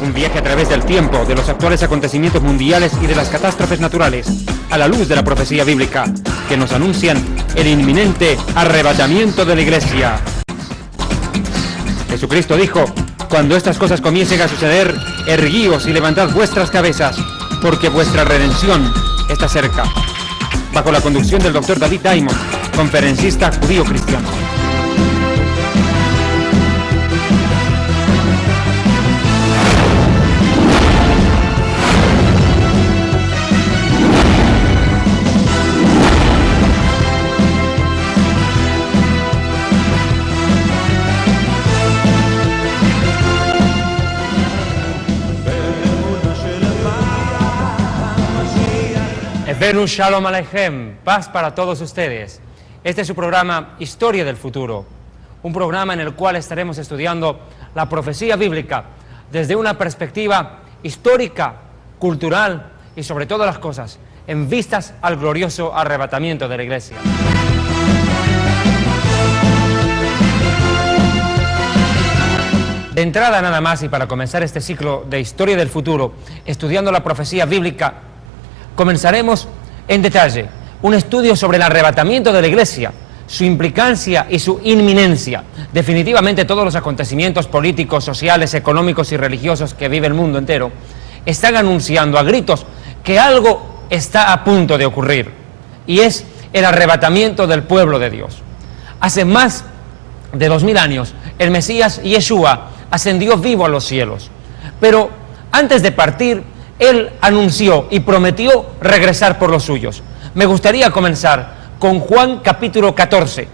Un viaje a través del tiempo, de los actuales acontecimientos mundiales y de las catástrofes naturales, a la luz de la profecía bíblica, que nos anuncian el inminente arrebatamiento de la Iglesia. Jesucristo dijo: cuando estas cosas comiencen a suceder, erguíos y levantad vuestras cabezas, porque vuestra redención está cerca. Bajo la conducción del Dr. David Diamond, conferencista judío cristiano. Benus Shalom Aleichem, paz para todos ustedes. Este es su programa Historia del Futuro, un programa en el cual estaremos estudiando la profecía bíblica desde una perspectiva histórica, cultural y sobre todas las cosas, en vistas al glorioso arrebatamiento de la Iglesia. De entrada nada más, y para comenzar este ciclo de Historia del Futuro, estudiando la profecía bíblica, comenzaremos en detalle un estudio sobre el arrebatamiento de la Iglesia, su implicancia y su inminencia. Definitivamente todos los acontecimientos políticos, sociales, económicos y religiosos que vive el mundo entero están anunciando a gritos que algo está a punto de ocurrir, y es el arrebatamiento del pueblo de Dios. Hace más de 2000 años el Mesías Yeshua ascendió vivo a los cielos, pero antes de partir Él anunció y prometió regresar por los suyos. Me gustaría comenzar con Juan capítulo 14.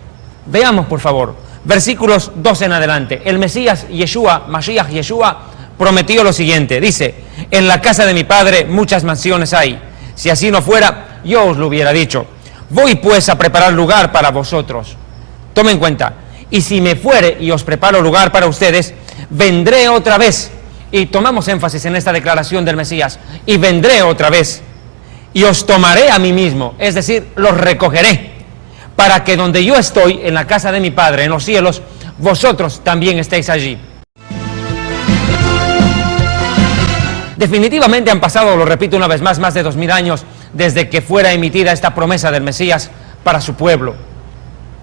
Veamos, por favor, versículos 12 en adelante. El Mesías Yeshua, Mashiach Yeshua, prometió lo siguiente. Dice: en la casa de mi Padre muchas mansiones hay. Si así no fuera, yo os lo hubiera dicho. Voy pues a preparar lugar para vosotros. Tomen cuenta. Y si me fuere y os preparo lugar para ustedes, vendré otra vez. Y tomamos énfasis en esta declaración del Mesías: y vendré otra vez, y os tomaré a mí mismo, es decir, los recogeré, para que donde yo estoy, en la casa de mi Padre, en los cielos, vosotros también estéis allí. Definitivamente han pasado, lo repito una vez más de 2000 años desde que fuera emitida esta promesa del Mesías para su pueblo.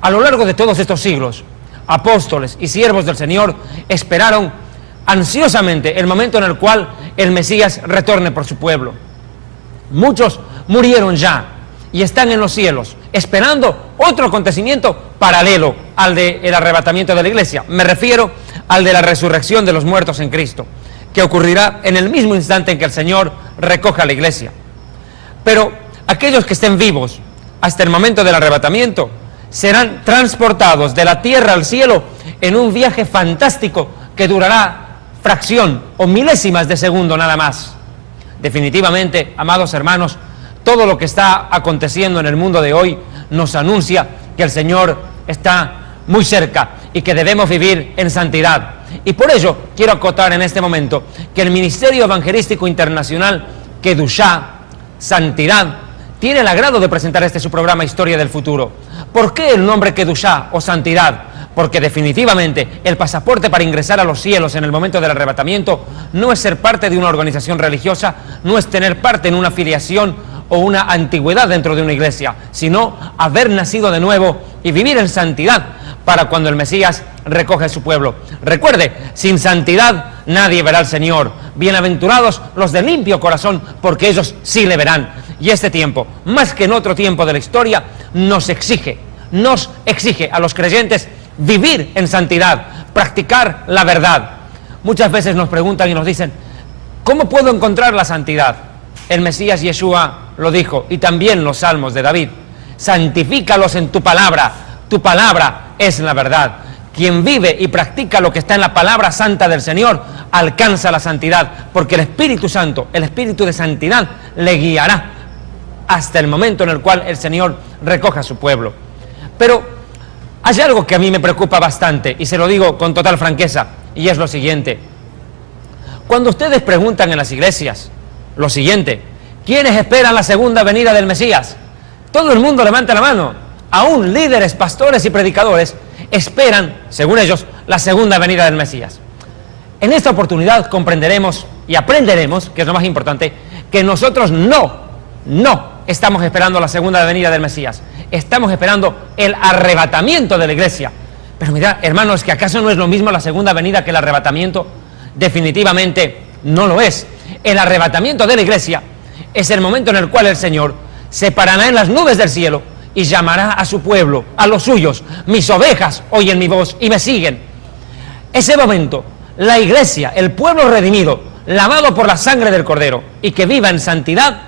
A lo largo de todos estos siglos, apóstoles y siervos del Señor esperaron ansiosamente el momento en el cual el Mesías retorne por su pueblo. Muchos murieron ya y están en los cielos esperando otro acontecimiento paralelo al del arrebatamiento de la Iglesia. Me refiero al de la resurrección de los muertos en Cristo, que ocurrirá en el mismo instante en que el Señor recoja a la Iglesia. Pero aquellos que estén vivos hasta el momento del arrebatamiento serán transportados de la tierra al cielo en un viaje fantástico que durará fracción o milésimas de segundo nada más. Definitivamente, amados hermanos, todo lo que está aconteciendo en el mundo de hoy nos anuncia que el Señor está muy cerca y que debemos vivir en santidad. Y por ello quiero acotar en este momento que el Ministerio Evangelístico Internacional Kedushá, Santidad, tiene el agrado de presentar su programa Historia del Futuro. ¿Por qué el nombre Kedushá o Santidad? Porque definitivamente el pasaporte para ingresar a los cielos en el momento del arrebatamiento no es ser parte de una organización religiosa, no es tener parte en una afiliación o una antigüedad dentro de una iglesia, sino haber nacido de nuevo y vivir en santidad para cuando el Mesías recoge a su pueblo. Recuerde, sin santidad nadie verá al Señor. Bienaventurados los de limpio corazón, porque ellos sí le verán. Y este tiempo, más que en otro tiempo de la historia, nos exige a los creyentes vivir en santidad, practicar la verdad. Muchas veces nos preguntan y nos dicen: ¿cómo puedo encontrar la santidad? El Mesías Yeshua lo dijo, y también los salmos de David: santifícalos en tu palabra es la verdad. Quien vive y practica lo que está en la palabra santa del Señor alcanza la santidad, porque el Espíritu Santo, el Espíritu de santidad, le guiará hasta el momento en el cual el Señor recoja a su pueblo. Pero hay algo que a mí me preocupa bastante, y se lo digo con total franqueza, y es lo siguiente. Cuando ustedes preguntan en las iglesias lo siguiente: ¿quiénes esperan la segunda venida del Mesías? Todo el mundo levanta la mano. Aún líderes, pastores y predicadores esperan, según ellos, la segunda venida del Mesías. En esta oportunidad comprenderemos y aprenderemos, que es lo más importante, que nosotros no estamos esperando la segunda venida del Mesías. Estamos esperando el arrebatamiento de la iglesia. Pero mira, hermanos, ¿que acaso no es lo mismo la segunda venida que el arrebatamiento? Definitivamente no lo es. El arrebatamiento de la iglesia es el momento en el cual el Señor se parará en las nubes del cielo y llamará a su pueblo, a los suyos: mis ovejas oyen mi voz y me siguen. Ese momento, la iglesia, el pueblo redimido, lavado por la sangre del Cordero y que viva en santidad,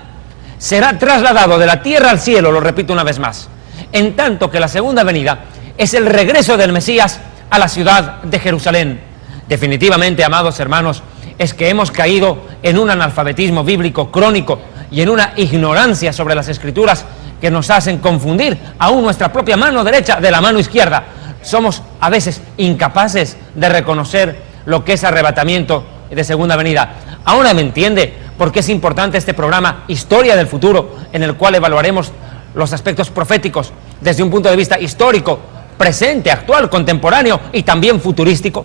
será trasladado de la tierra al cielo, lo repito una vez más, en tanto que la segunda venida es el regreso del Mesías a la ciudad de Jerusalén. Definitivamente, amados hermanos, es que hemos caído en un analfabetismo bíblico crónico y en una ignorancia sobre las Escrituras que nos hacen confundir aún nuestra propia mano derecha de la mano izquierda. Somos a veces incapaces de reconocer lo que es arrebatamiento de segunda venida. Ahora me entiende por qué es importante este programa Historia del Futuro, en el cual evaluaremos los aspectos proféticos desde un punto de vista histórico, presente, actual, contemporáneo y también futurístico.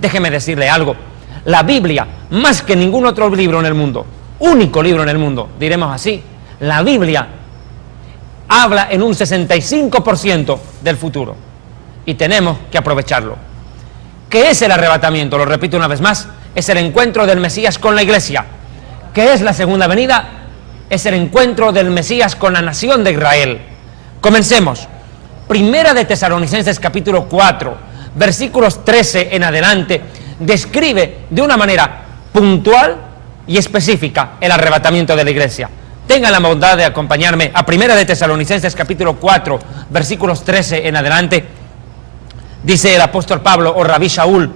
Déjeme decirle algo: la Biblia, más que ningún otro libro en el mundo, único libro en el mundo, diremos así, la Biblia habla en un 65% del futuro y tenemos que aprovecharlo. ¿Qué es el arrebatamiento? Lo repito una vez más: es el encuentro del Mesías con la iglesia. ¿Qué es la segunda venida? Es el encuentro del Mesías con la nación de Israel. Comencemos. Primera de Tesalonicenses capítulo 4, versículos 13 en adelante, describe de una manera puntual y específica el arrebatamiento de la iglesia. Tengan la bondad de acompañarme a Primera de Tesalonicenses capítulo 4, versículos 13 en adelante. Dice el apóstol Pablo, o Rabí Shaul,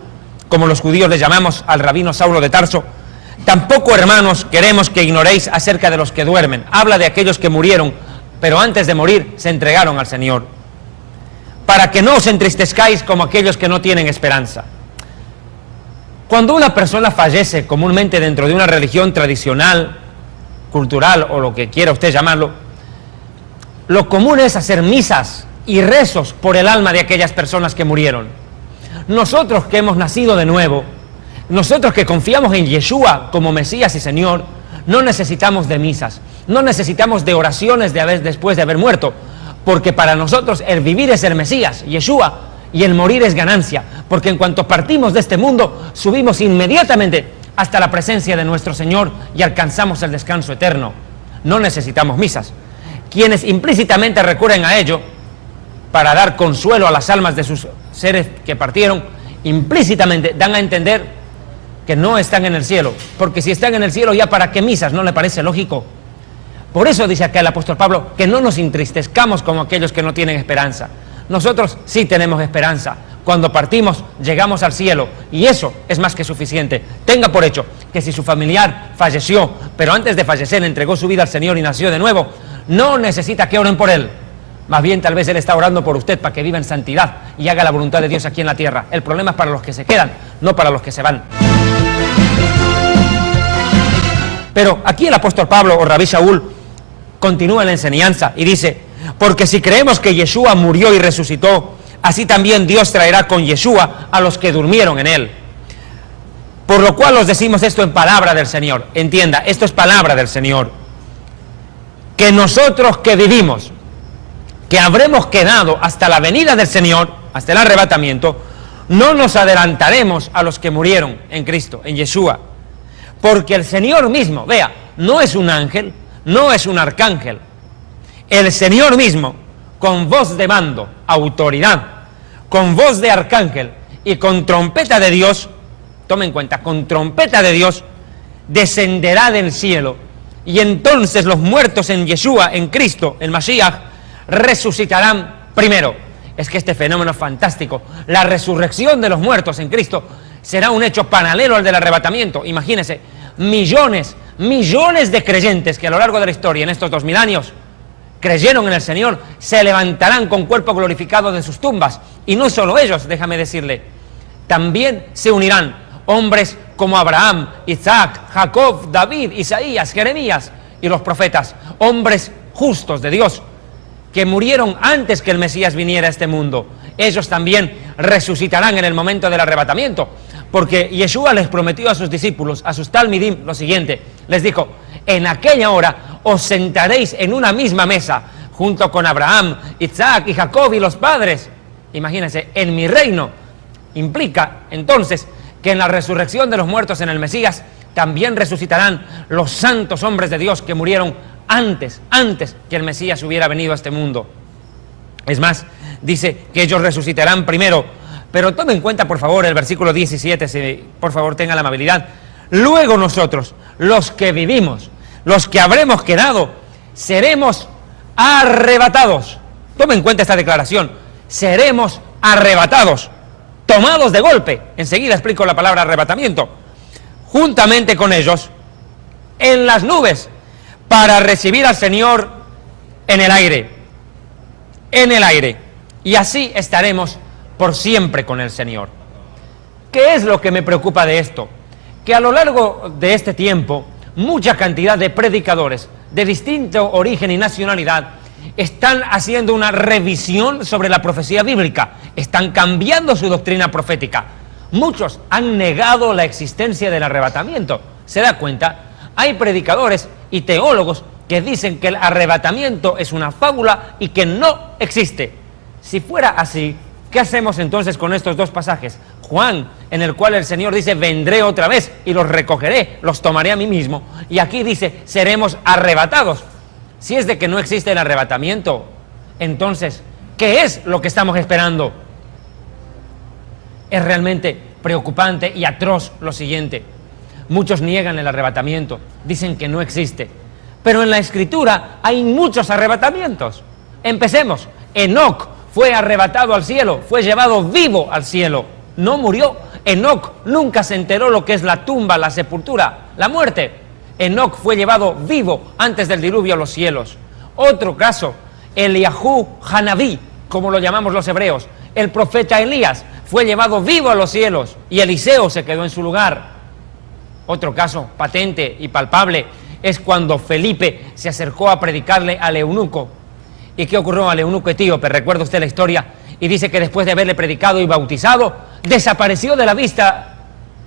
como los judíos le llamamos al rabino Saulo de Tarso: tampoco, hermanos, queremos que ignoréis acerca de los que duermen. Habla de aquellos que murieron, pero antes de morir se entregaron al Señor, para que no os entristezcáis como aquellos que no tienen esperanza. Cuando una persona fallece, comúnmente dentro de una religión tradicional, cultural o lo que quiera usted llamarlo, lo común es hacer misas y rezos por el alma de aquellas personas que murieron. Nosotros que hemos nacido de nuevo, nosotros que confiamos en Yeshua como Mesías y Señor, no necesitamos de misas, no necesitamos de oraciones después de haber muerto, porque para nosotros el vivir es el Mesías, Yeshua, y el morir es ganancia, porque en cuanto partimos de este mundo, subimos inmediatamente hasta la presencia de nuestro Señor y alcanzamos el descanso eterno. No necesitamos misas. Quienes implícitamente recurren a ello para dar consuelo a las almas de sus seres que partieron, implícitamente dan a entender que no están en el cielo, porque si están en el cielo, ya para qué misas, ¿no le parece lógico? Por eso dice acá el apóstol Pablo que no nos entristezcamos como aquellos que no tienen esperanza. Nosotros sí tenemos esperanza. Cuando partimos, llegamos al cielo, y eso es más que suficiente. Tenga por hecho que si su familiar falleció, pero antes de fallecer entregó su vida al Señor y nació de nuevo, no necesita que oren por él. Más bien, tal vez Él está orando por usted para que viva en santidad y haga la voluntad de Dios aquí en la tierra. El problema es para los que se quedan, no para los que se van. Pero aquí el apóstol Pablo, o Rabí Shaul, continúa la enseñanza y dice: porque si creemos que Yeshua murió y resucitó, así también Dios traerá con Yeshua a los que durmieron en Él. Por lo cual os decimos esto en palabra del Señor. Entienda, esto es palabra del Señor. Que nosotros que vivimos, que habremos quedado hasta la venida del Señor, hasta el arrebatamiento, no nos adelantaremos a los que murieron en Cristo, en Yeshua. Porque el Señor mismo, vea, no es un ángel, no es un arcángel. El Señor mismo, con voz de mando, autoridad, con voz de arcángel y con trompeta de Dios, tome en cuenta, con trompeta de Dios, descenderá del cielo, y entonces los muertos en Yeshua, en Cristo, el Mashiach, resucitarán primero. Es que este fenómeno es fantástico. La resurrección de los muertos en Cristo será un hecho paralelo al del arrebatamiento. Imagínense, millones de creyentes que a lo largo de la historia, en estos 2000 años, creyeron en el Señor, se levantarán con cuerpo glorificado de sus tumbas. Y no solo ellos, déjame decirle, también se unirán hombres como Abraham, Isaac, Jacob, David, Isaías, Jeremías y los profetas, hombres justos de Dios, que murieron antes que el Mesías viniera a este mundo. Ellos también resucitarán en el momento del arrebatamiento. porque Yeshua les prometió a sus discípulos, a sus talmidim, lo siguiente. Les dijo, en aquella hora os sentaréis en una misma mesa, junto con Abraham, Isaac y Jacob y los padres. Imagínense, en mi reino. Implica, entonces, que en la resurrección de los muertos en el Mesías, también resucitarán los santos hombres de Dios que murieron antes que el Mesías hubiera venido a este mundo. Es más, dice que ellos resucitarán primero. Pero tomen en cuenta, por favor, el versículo 17, si por favor tengan la amabilidad. Luego nosotros, los que vivimos, los que habremos quedado, seremos arrebatados. Tomen en cuenta esta declaración. Seremos arrebatados, tomados de golpe. Enseguida explico la palabra arrebatamiento. Juntamente con ellos, en las nubes, para recibir al Señor en el aire. En el aire. Y así estaremos por siempre con el Señor. ¿Qué es lo que me preocupa de esto? Que a lo largo de este tiempo, mucha cantidad de predicadores de distinto origen y nacionalidad están haciendo una revisión sobre la profecía bíblica, están cambiando su doctrina profética. Muchos han negado la existencia del arrebatamiento. ¿Se da cuenta? Hay predicadores y teólogos que dicen que el arrebatamiento es una fábula y que no existe. Si fuera así, ¿qué hacemos entonces con estos dos pasajes? Juan, en el cual el Señor dice, vendré otra vez y los recogeré, los tomaré a mí mismo. Y aquí dice, seremos arrebatados. Si es de que no existe el arrebatamiento, entonces, ¿qué es lo que estamos esperando? Es realmente preocupante y atroz lo siguiente. Muchos niegan el arrebatamiento, dicen que no existe. Pero en la Escritura hay muchos arrebatamientos. Empecemos. Enoc fue arrebatado al cielo, fue llevado vivo al cielo, no murió. Enoc nunca se enteró lo que es la tumba, la sepultura, la muerte. Enoc fue llevado vivo antes del diluvio a los cielos. Otro caso, Eliahu Hanabí, como lo llamamos los hebreos, el profeta Elías, fue llevado vivo a los cielos y Eliseo se quedó en su lugar. Otro caso patente y palpable es cuando Felipe se acercó a predicarle al eunuco. ¿Y qué ocurrió al eunuco etíope? ¿Recuerda usted la historia? Y dice que después de haberle predicado y bautizado, desapareció de la vista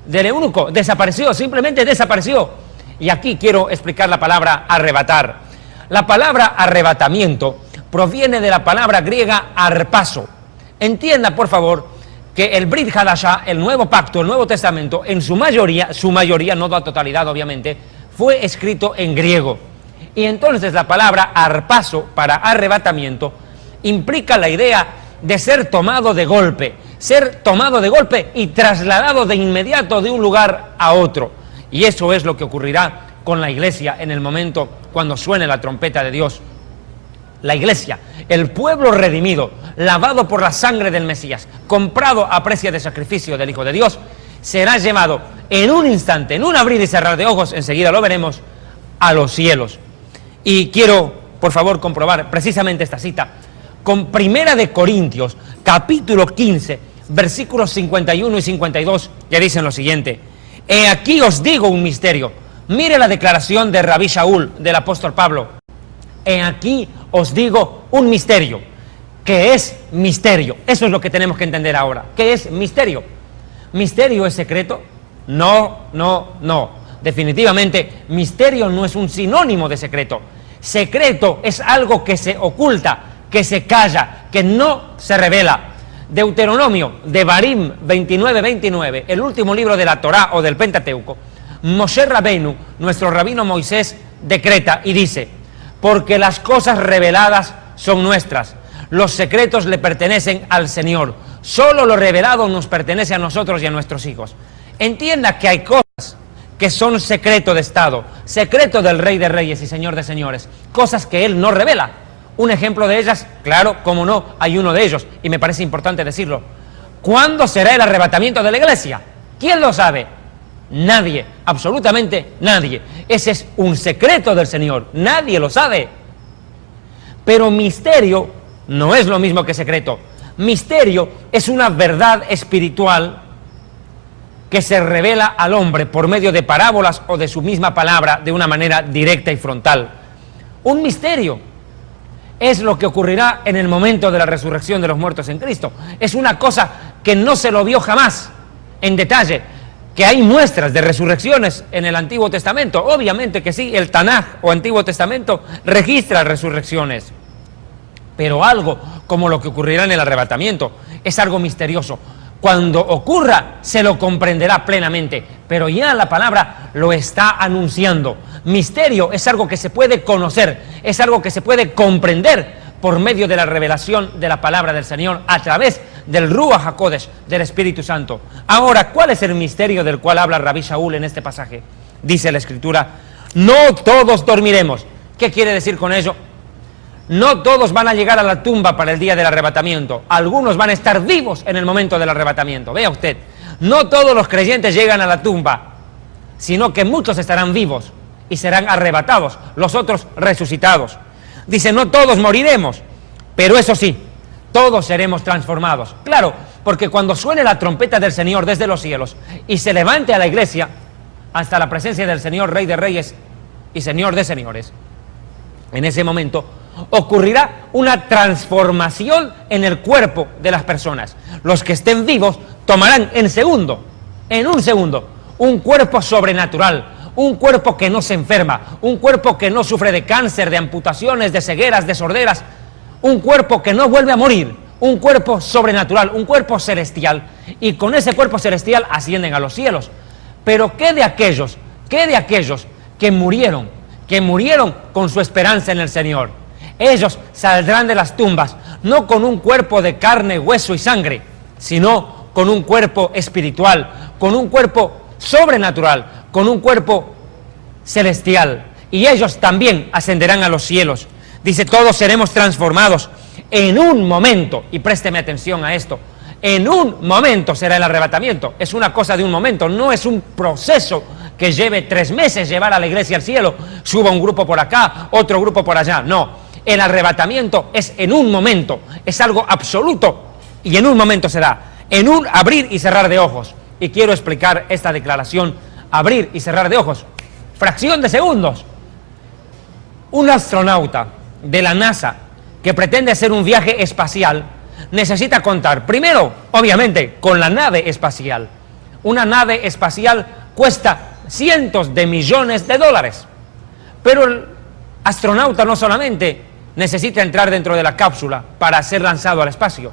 del eunuco. Desapareció, simplemente desapareció. Y aquí quiero explicar la palabra arrebatar. La palabra arrebatamiento proviene de la palabra griega arpazo. Entienda, por favor, que el Brit Hadashah, el Nuevo Pacto, el Nuevo Testamento, en su mayoría, no la totalidad obviamente, fue escrito en griego. Y entonces la palabra arpazo, para arrebatamiento, implica la idea de ser tomado de golpe y trasladado de inmediato de un lugar a otro. Y eso es lo que ocurrirá con la iglesia en el momento cuando suene la trompeta de Dios. La iglesia, el pueblo redimido, lavado por la sangre del Mesías, comprado a precio de sacrificio del Hijo de Dios, será llevado en un instante, en un abrir y cerrar de ojos, enseguida lo veremos, a los cielos. Y quiero, por favor, comprobar precisamente esta cita con Primera de Corintios, capítulo 15, versículos 51 y 52, que dicen lo siguiente: he aquí os digo un misterio. Mire la declaración de Rabí Shaul, del apóstol Pablo. He aquí os digo un misterio. ¿Qué es misterio? Eso es lo que tenemos que entender ahora. ¿Qué es misterio? ¿Misterio es secreto? No. Definitivamente, misterio no es un sinónimo de secreto. Secreto es algo que se oculta, que se calla, que no se revela. Deuteronomio, Devarim 29:29, el último libro de la Torá o del Pentateuco, Moshe Rabbeinu, nuestro rabino Moisés, decreta y dice: porque las cosas reveladas son nuestras, los secretos le pertenecen al Señor, solo lo revelado nos pertenece a nosotros y a nuestros hijos. Entienda que hay cosas que son secreto de Estado, secreto del Rey de Reyes y Señor de Señores, cosas que Él no revela. Un ejemplo de ellas, claro, como no, hay uno de ellos, y me parece importante decirlo. ¿Cuándo será el arrebatamiento de la iglesia? ¿Quién lo sabe? Nadie, absolutamente nadie. Ese es un secreto del Señor, nadie lo sabe. Pero misterio no es lo mismo que secreto. Misterio es una verdad espiritual que se revela al hombre por medio de parábolas o de su misma palabra de una manera directa y frontal. Un misterio es lo que ocurrirá en el momento de la resurrección de los muertos en Cristo. Es una cosa que no se lo vio jamás en detalle, que hay muestras de resurrecciones en el Antiguo Testamento. Obviamente que sí, el Tanaj o Antiguo Testamento registra resurrecciones. Pero algo como lo que ocurrirá en el arrebatamiento es algo misterioso. Cuando ocurra, se lo comprenderá plenamente, pero ya la palabra lo está anunciando. Misterio es algo que se puede conocer, es algo que se puede comprender por medio de la revelación de la palabra del Señor a través del Ruach HaKodesh, del Espíritu Santo. Ahora, ¿cuál es el misterio del cual habla Rabí Shaul en este pasaje? Dice la Escritura, no todos dormiremos. ¿Qué quiere decir con ello? No todos van a llegar a la tumba para el día del arrebatamiento. Algunos van a estar vivos en el momento del arrebatamiento. Vea usted, no todos los creyentes llegan a la tumba, sino que muchos estarán vivos y serán arrebatados, los otros resucitados. Dice, no todos moriremos, pero eso sí, todos seremos transformados. Claro, porque cuando suene la trompeta del Señor desde los cielos y se levante a la iglesia hasta la presencia del Señor, Rey de Reyes y Señor de Señores, en ese momento ocurrirá una transformación en el cuerpo de las personas. Los que estén vivos tomarán en un segundo, un cuerpo sobrenatural, un cuerpo que no se enferma, un cuerpo que no sufre de cáncer, de amputaciones, de cegueras, de sorderas, un cuerpo que no vuelve a morir, un cuerpo sobrenatural, un cuerpo celestial, y con ese cuerpo celestial ascienden a los cielos. Pero ¿qué de aquellos que murieron con su esperanza en el Señor? Ellos saldrán de las tumbas, no con un cuerpo de carne, hueso y sangre, sino con un cuerpo espiritual, con un cuerpo sobrenatural, con un cuerpo celestial. Y ellos también ascenderán a los cielos. Dice, todos seremos transformados en un momento, y présteme atención a esto, en un momento será el arrebatamiento. Es una cosa de un momento, no es un proceso que lleve 3 meses llevar a la iglesia al cielo, suba un grupo por acá, otro grupo por allá. No, el arrebatamiento es en un momento, es algo absoluto, y en un momento será, en un abrir y cerrar de ojos. Y quiero explicar esta declaración, abrir y cerrar de ojos, fracción de segundos. Un astronauta de la NASA que pretende hacer un viaje espacial necesita contar, primero, obviamente, con la nave espacial. Una nave espacial cuesta cientos de millones de dólares, pero el astronauta no solamente necesita entrar dentro de la cápsula para ser lanzado al espacio.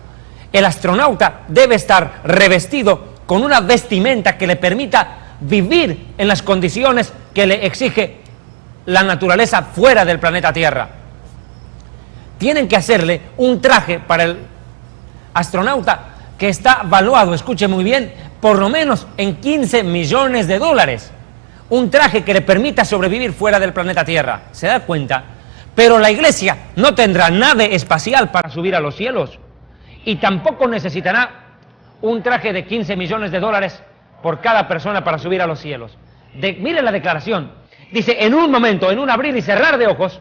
El astronauta debe estar revestido con una vestimenta que le permita vivir en las condiciones que le exige la naturaleza fuera del planeta Tierra. Tienen que hacerle un traje para el astronauta que está valuado, escuche muy bien, por lo menos en 15 millones de dólares. Un traje que le permita sobrevivir fuera del planeta Tierra. ¿Se da cuenta? Pero la iglesia no tendrá nave espacial para subir a los cielos. Y tampoco necesitará un traje de 15 millones de dólares por cada persona para subir a los cielos. Mire la declaración. Dice, en un momento, en un abrir y cerrar de ojos,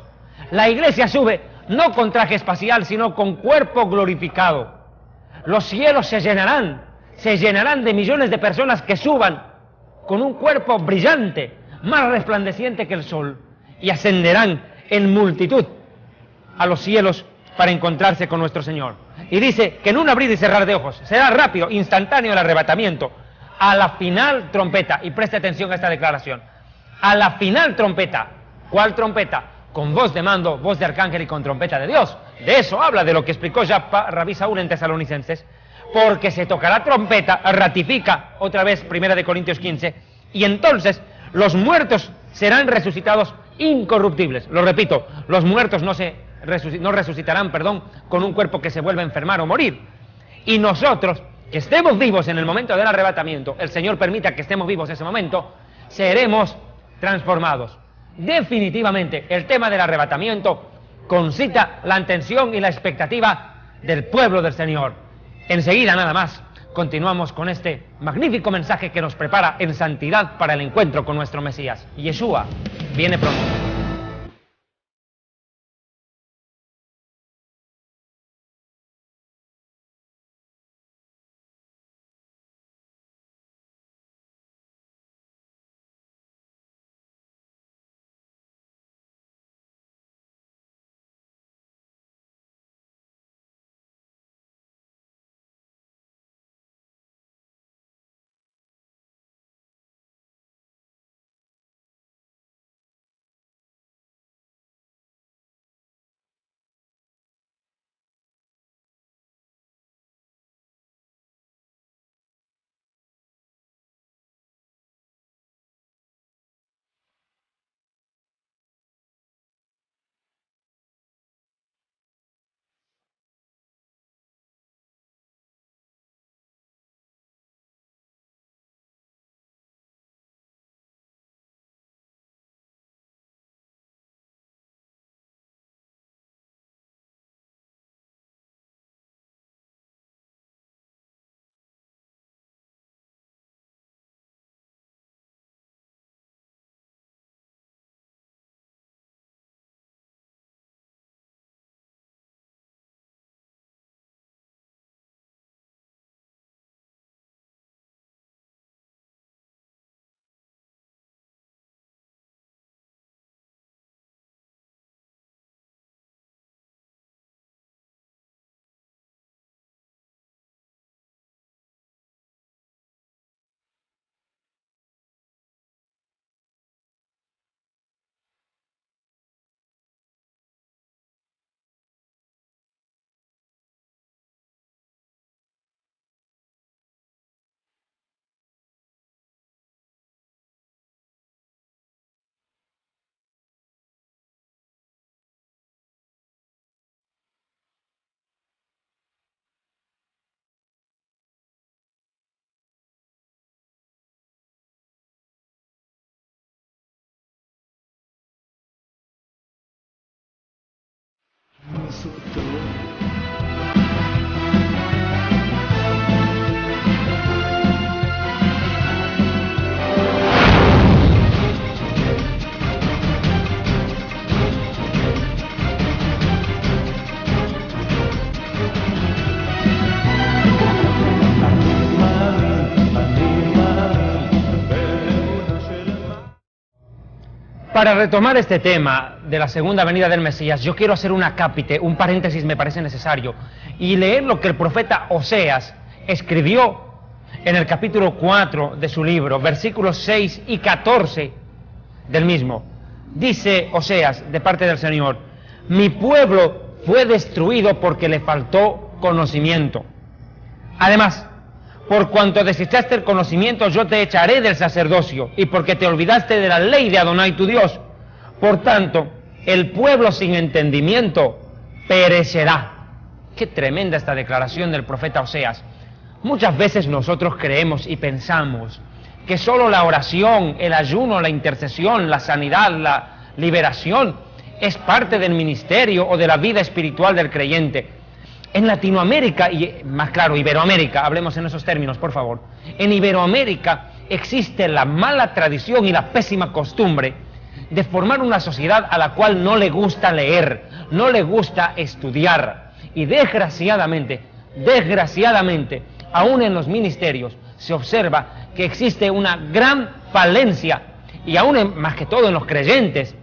la iglesia sube no con traje espacial, sino con cuerpo glorificado. Los cielos se llenarán de millones de personas que suban con un cuerpo brillante, más resplandeciente que el sol, y ascenderán en multitud a los cielos para encontrarse con nuestro Señor. Y dice que en un abrir y cerrar de ojos será rápido, instantáneo el arrebatamiento, a la final trompeta. Y preste atención a esta declaración: a la final trompeta. ¿Cuál trompeta? Con voz de mando, voz de arcángel y con trompeta de Dios. De eso habla, de lo que explicó ya Rabí Shaul en Tesalonicenses. Porque se tocará trompeta, ratifica otra vez 1 Corintios 15, y entonces los muertos serán resucitados incorruptibles. Lo repito, los muertos no resucitarán, con un cuerpo que se vuelva a enfermar o morir. Y nosotros, que estemos vivos en el momento del arrebatamiento, el Señor permita que estemos vivos en ese momento, seremos transformados. Definitivamente, el tema del arrebatamiento concita la atención y la expectativa del pueblo del Señor. Enseguida, nada más, continuamos con este magnífico mensaje que nos prepara en santidad para el encuentro con nuestro Mesías. Yeshua viene pronto. Para retomar este tema de la segunda venida del Mesías, yo quiero hacer un acápite, un paréntesis me parece necesario, y leer lo que el profeta Oseas escribió en el capítulo 4 de su libro, versículos 6 y 14 del mismo. Dice Oseas, de parte del Señor: mi pueblo fue destruido porque le faltó conocimiento. Además, por cuanto desechaste el conocimiento, yo te echaré del sacerdocio, y porque te olvidaste de la ley de Adonai tu Dios. Por tanto, el pueblo sin entendimiento perecerá. Qué tremenda esta declaración del profeta Oseas. Muchas veces nosotros creemos y pensamos que solo la oración, el ayuno, la intercesión, la sanidad, la liberación es parte del ministerio o de la vida espiritual del creyente. En Latinoamérica, y más claro, Iberoamérica, hablemos en esos términos, por favor. En Iberoamérica existe la mala tradición y la pésima costumbre de formar una sociedad a la cual no le gusta leer, no le gusta estudiar. Y desgraciadamente, aún en los ministerios se observa que existe una gran falencia, y aún más que todo en los creyentes,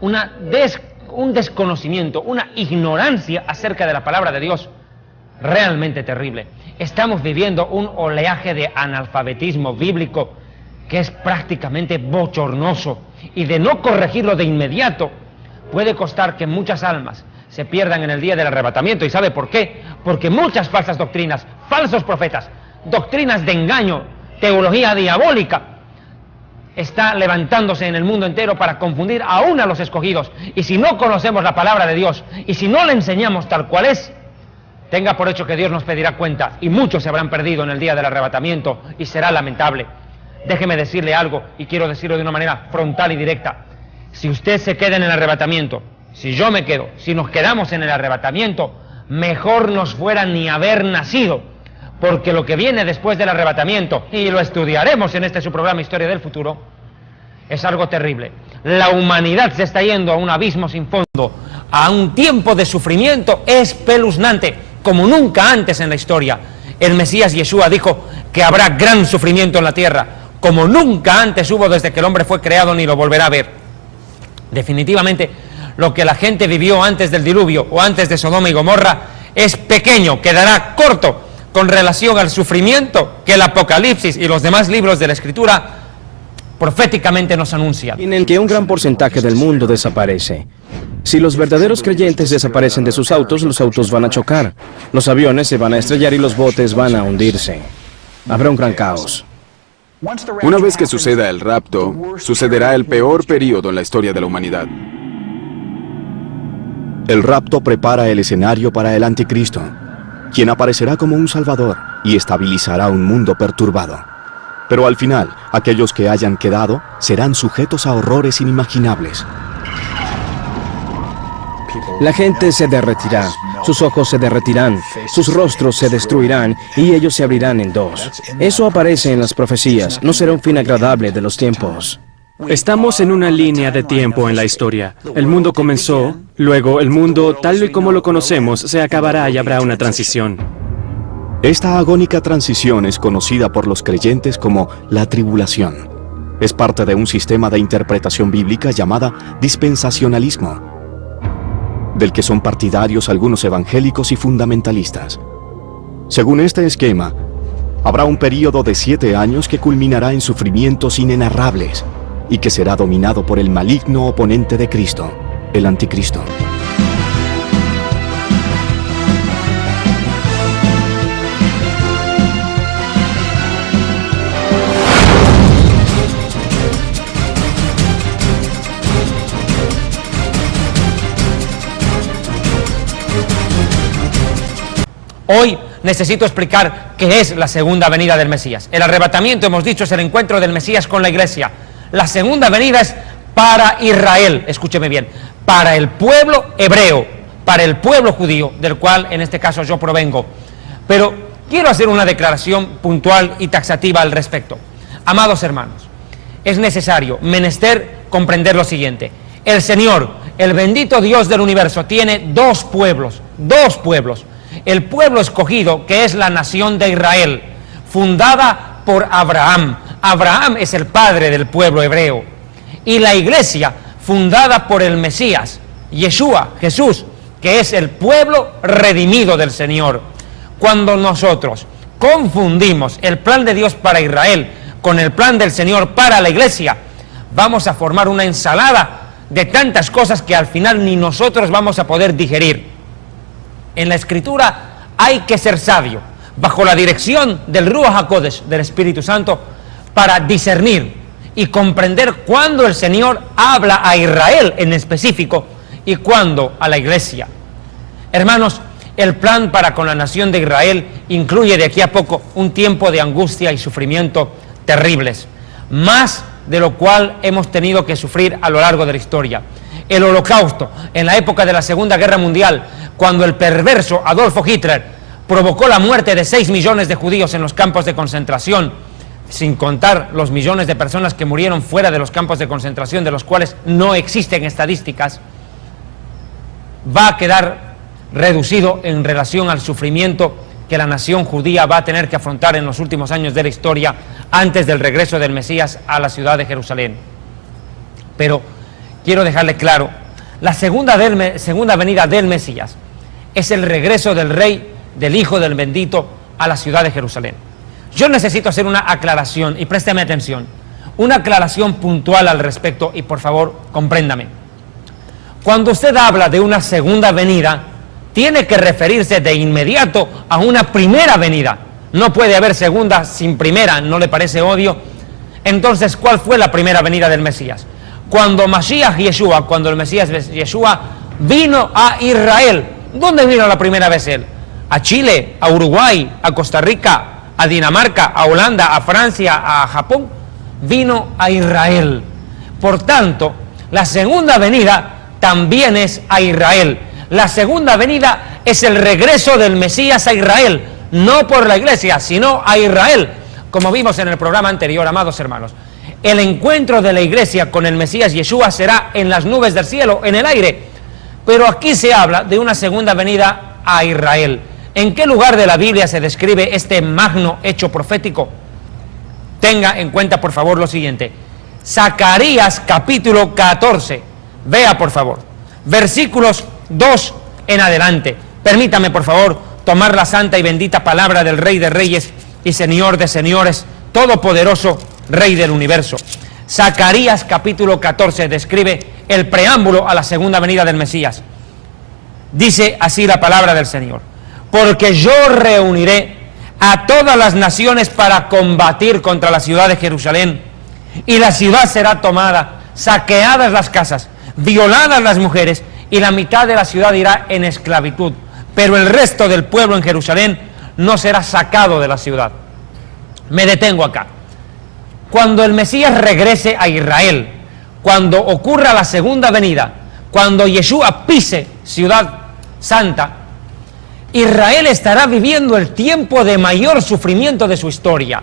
un desconocimiento, una ignorancia acerca de la palabra de Dios realmente terrible. Estamos viviendo un oleaje de analfabetismo bíblico que es prácticamente bochornoso, y de no corregirlo de inmediato puede costar que muchas almas se pierdan en el día del arrebatamiento. ¿Y sabe por qué? Porque muchas falsas doctrinas, falsos profetas, doctrinas de engaño, teología diabólica está levantándose en el mundo entero para confundir aún a los escogidos. Y si no conocemos la palabra de Dios, y si no la enseñamos tal cual es, tenga por hecho que Dios nos pedirá cuenta, y muchos se habrán perdido en el día del arrebatamiento, y será lamentable. Déjeme decirle algo, y quiero decirlo de una manera frontal y directa. Si usted se queda en el arrebatamiento, si yo me quedo, si nos quedamos en el arrebatamiento, mejor nos fuera ni haber nacido, porque lo que viene después del arrebatamiento, y lo estudiaremos en este su programa Historia del Futuro, es algo terrible. La humanidad se está yendo a un abismo sin fondo, a un tiempo de sufrimiento espeluznante, como nunca antes en la historia. El Mesías Yeshua dijo que habrá gran sufrimiento en la tierra, como nunca antes hubo desde que el hombre fue creado, ni lo volverá a ver. Definitivamente, lo que la gente vivió antes del diluvio o antes de Sodoma y Gomorra es pequeño, quedará corto con relación al sufrimiento que el Apocalipsis y los demás libros de la Escritura proféticamente nos anuncian. En el que un gran porcentaje del mundo desaparece. Si los verdaderos creyentes desaparecen de sus autos, los autos van a chocar, los aviones se van a estrellar y los botes van a hundirse. Habrá un gran caos. Una vez que suceda el rapto, sucederá el peor período en la historia de la humanidad. El rapto prepara el escenario para el anticristo, quien aparecerá como un salvador y estabilizará un mundo perturbado. Pero al final, aquellos que hayan quedado serán sujetos a horrores inimaginables. La gente se derretirá, sus ojos se derretirán, sus rostros se destruirán y ellos se abrirán en dos. Eso aparece en las profecías, no será un fin agradable de los tiempos. Estamos en una línea de tiempo en la historia. El mundo comenzó, luego el mundo, tal y como lo conocemos, se acabará y habrá una transición. Esta agónica transición es conocida por los creyentes como la tribulación. Es parte de un sistema de interpretación bíblica llamada dispensacionalismo, del que son partidarios algunos evangélicos y fundamentalistas. Según este esquema, habrá un período de 7 años que culminará en sufrimientos inenarrables y que será dominado por el maligno oponente de Cristo, el anticristo. Hoy necesito explicar qué es la segunda venida del Mesías. El arrebatamiento, hemos dicho, es el encuentro del Mesías con la iglesia. La segunda venida es para Israel, escúcheme bien, para el pueblo hebreo, para el pueblo judío, del cual en este caso yo provengo. Pero quiero hacer una declaración puntual y taxativa al respecto. Amados hermanos, es necesario, menester, comprender lo siguiente. El Señor, el bendito Dios del universo, tiene dos pueblos. El pueblo escogido, que es la nación de Israel, fundada por Abraham. Abraham es el padre del pueblo hebreo. y la iglesia fundada por el Mesías, Yeshua, Jesús, que es el pueblo redimido del Señor. Cuando nosotros confundimos el plan de Dios para Israel con el plan del Señor para la iglesia, vamos a formar una ensalada de tantas cosas que al final ni nosotros vamos a poder digerir. En la Escritura hay que ser sabio, bajo la dirección del Ruach HaKodesh, del Espíritu Santo, para discernir y comprender cuándo el Señor habla a Israel en específico y cuándo a la iglesia. Hermanos, el plan para con la nación de Israel incluye de aquí a poco un tiempo de angustia y sufrimiento terribles, más de lo cual hemos tenido que sufrir a lo largo de la historia. El Holocausto, en la época de la Segunda Guerra Mundial, cuando el perverso Adolfo Hitler provocó la muerte de 6 millones de judíos en los campos de concentración, sin contar los millones de personas que murieron fuera de los campos de concentración, de los cuales no existen estadísticas, va a quedar reducido en relación al sufrimiento que la nación judía va a tener que afrontar en los últimos años de la historia, antes del regreso del Mesías a la ciudad de Jerusalén. Pero quiero dejarle claro, la segunda venida del Mesías es el regreso del Rey, del Hijo del Bendito, a la ciudad de Jerusalén. Yo necesito hacer una aclaración, y présteme atención, una aclaración puntual al respecto, y por favor, compréndame. Cuando usted habla de una segunda venida, tiene que referirse de inmediato a una primera venida. No puede haber segunda sin primera, ¿no le parece obvio? Entonces, ¿cuál fue la primera venida del Mesías? Cuando Mashiach Yeshua, cuando el Mesías Yeshua vino a Israel. ¿Dónde vino la primera vez él? ¿A Chile, a Uruguay, a Costa Rica, a Dinamarca, a Holanda, a Francia, a Japón? Vino a Israel. Por tanto, la segunda venida también es a Israel. La segunda venida es el regreso del Mesías a Israel, no por la iglesia, sino a Israel, como vimos en el programa anterior, amados hermanos. El encuentro de la iglesia con el Mesías Yeshua será en las nubes del cielo, en el aire, pero aquí se habla de una segunda venida a Israel. ¿En qué lugar de la Biblia se describe este magno hecho profético? Tenga en cuenta, por favor, lo siguiente. Zacarías capítulo 14, vea por favor, versículos 2 en adelante. Permítame, por favor, tomar la santa y bendita palabra del Rey de Reyes y Señor de Señores, todopoderoso Rey del universo. Zacarías capítulo 14 describe el preámbulo a la segunda venida del Mesías. Dice así la palabra del Señor: porque yo reuniré a todas las naciones para combatir contra la ciudad de Jerusalén, y la ciudad será tomada, saqueadas las casas, violadas las mujeres, y la mitad de la ciudad irá en esclavitud, pero el resto del pueblo en Jerusalén no será sacado de la ciudad. Me detengo acá. Cuando el Mesías regrese a Israel, cuando ocurra la segunda venida, cuando Yeshua pise Ciudad Santa, Israel estará viviendo el tiempo de mayor sufrimiento de su historia.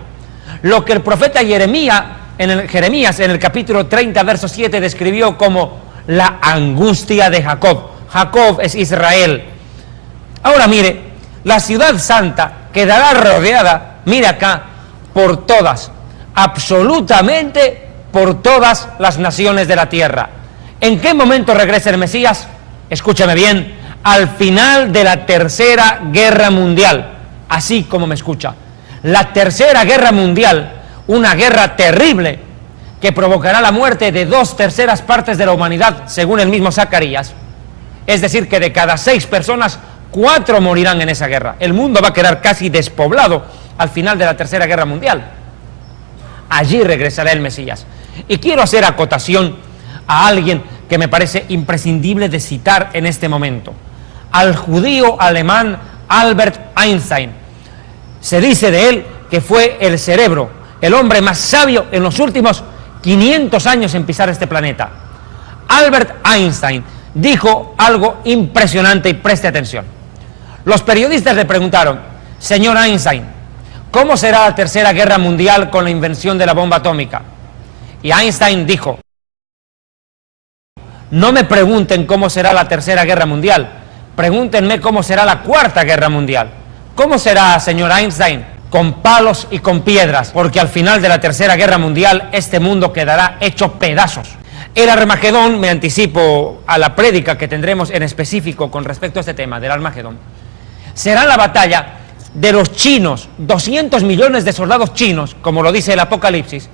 Lo que el profeta Jeremías en el capítulo 30, verso 7 describió como la angustia de Jacob. Jacob es Israel. Ahora mire, la ciudad santa quedará rodeada, mire acá, por todas, absolutamente por todas las naciones de la tierra. ¿En qué momento regresa el Mesías? Escúchame bien, al final de la Tercera Guerra Mundial, así como me escucha. La Tercera Guerra Mundial, una guerra terrible que provocará la muerte de 2/3 partes de la humanidad, según el mismo Zacarías. Es decir, que de cada 6 personas, 4 morirán en esa guerra. El mundo va a quedar casi despoblado al final de la Tercera Guerra Mundial. Allí regresará el Mesías. Y quiero hacer acotación a alguien que me parece imprescindible de citar en este momento: al judío alemán Albert Einstein. Se dice de él que fue el cerebro, el hombre más sabio en los últimos 500 años en pisar este planeta. Albert Einstein dijo algo impresionante, y preste atención. Los periodistas le preguntaron: señor Einstein, ¿cómo será la Tercera Guerra Mundial con la invención de la bomba atómica? Y Einstein dijo: no me pregunten cómo será la Tercera Guerra Mundial, pregúntenme cómo será la Cuarta Guerra Mundial. ¿Cómo será, señor Einstein? Con palos y con piedras, porque al final de la Tercera Guerra Mundial este mundo quedará hecho pedazos. El Armagedón, me anticipo a la prédica que tendremos en específico con respecto a este tema del Armagedón, será la batalla de los chinos, 200 millones de soldados chinos, como lo dice el Apocalipsis,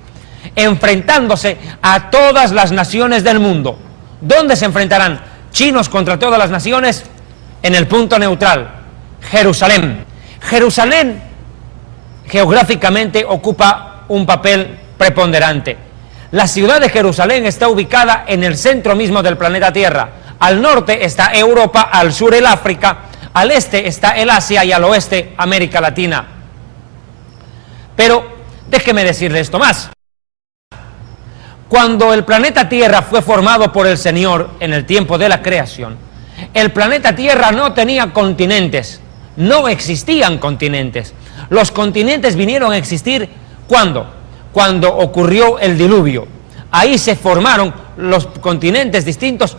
enfrentándose a todas las naciones del mundo. ¿Dónde se enfrentarán? Chinos contra todas las naciones, en el punto neutral, Jerusalén. Jerusalén geográficamente ocupa un papel preponderante. La ciudad de Jerusalén está ubicada en el centro mismo del planeta Tierra. Al norte está Europa, al sur el África, al este está el Asia y al oeste América Latina. Pero déjeme decirle esto más. Cuando el planeta Tierra fue formado por el Señor en el tiempo de la creación, el planeta Tierra no tenía continentes, no existían continentes. Los continentes vinieron a existir ¿cuándo? Cuando ocurrió el diluvio. Ahí se formaron los continentes distintos,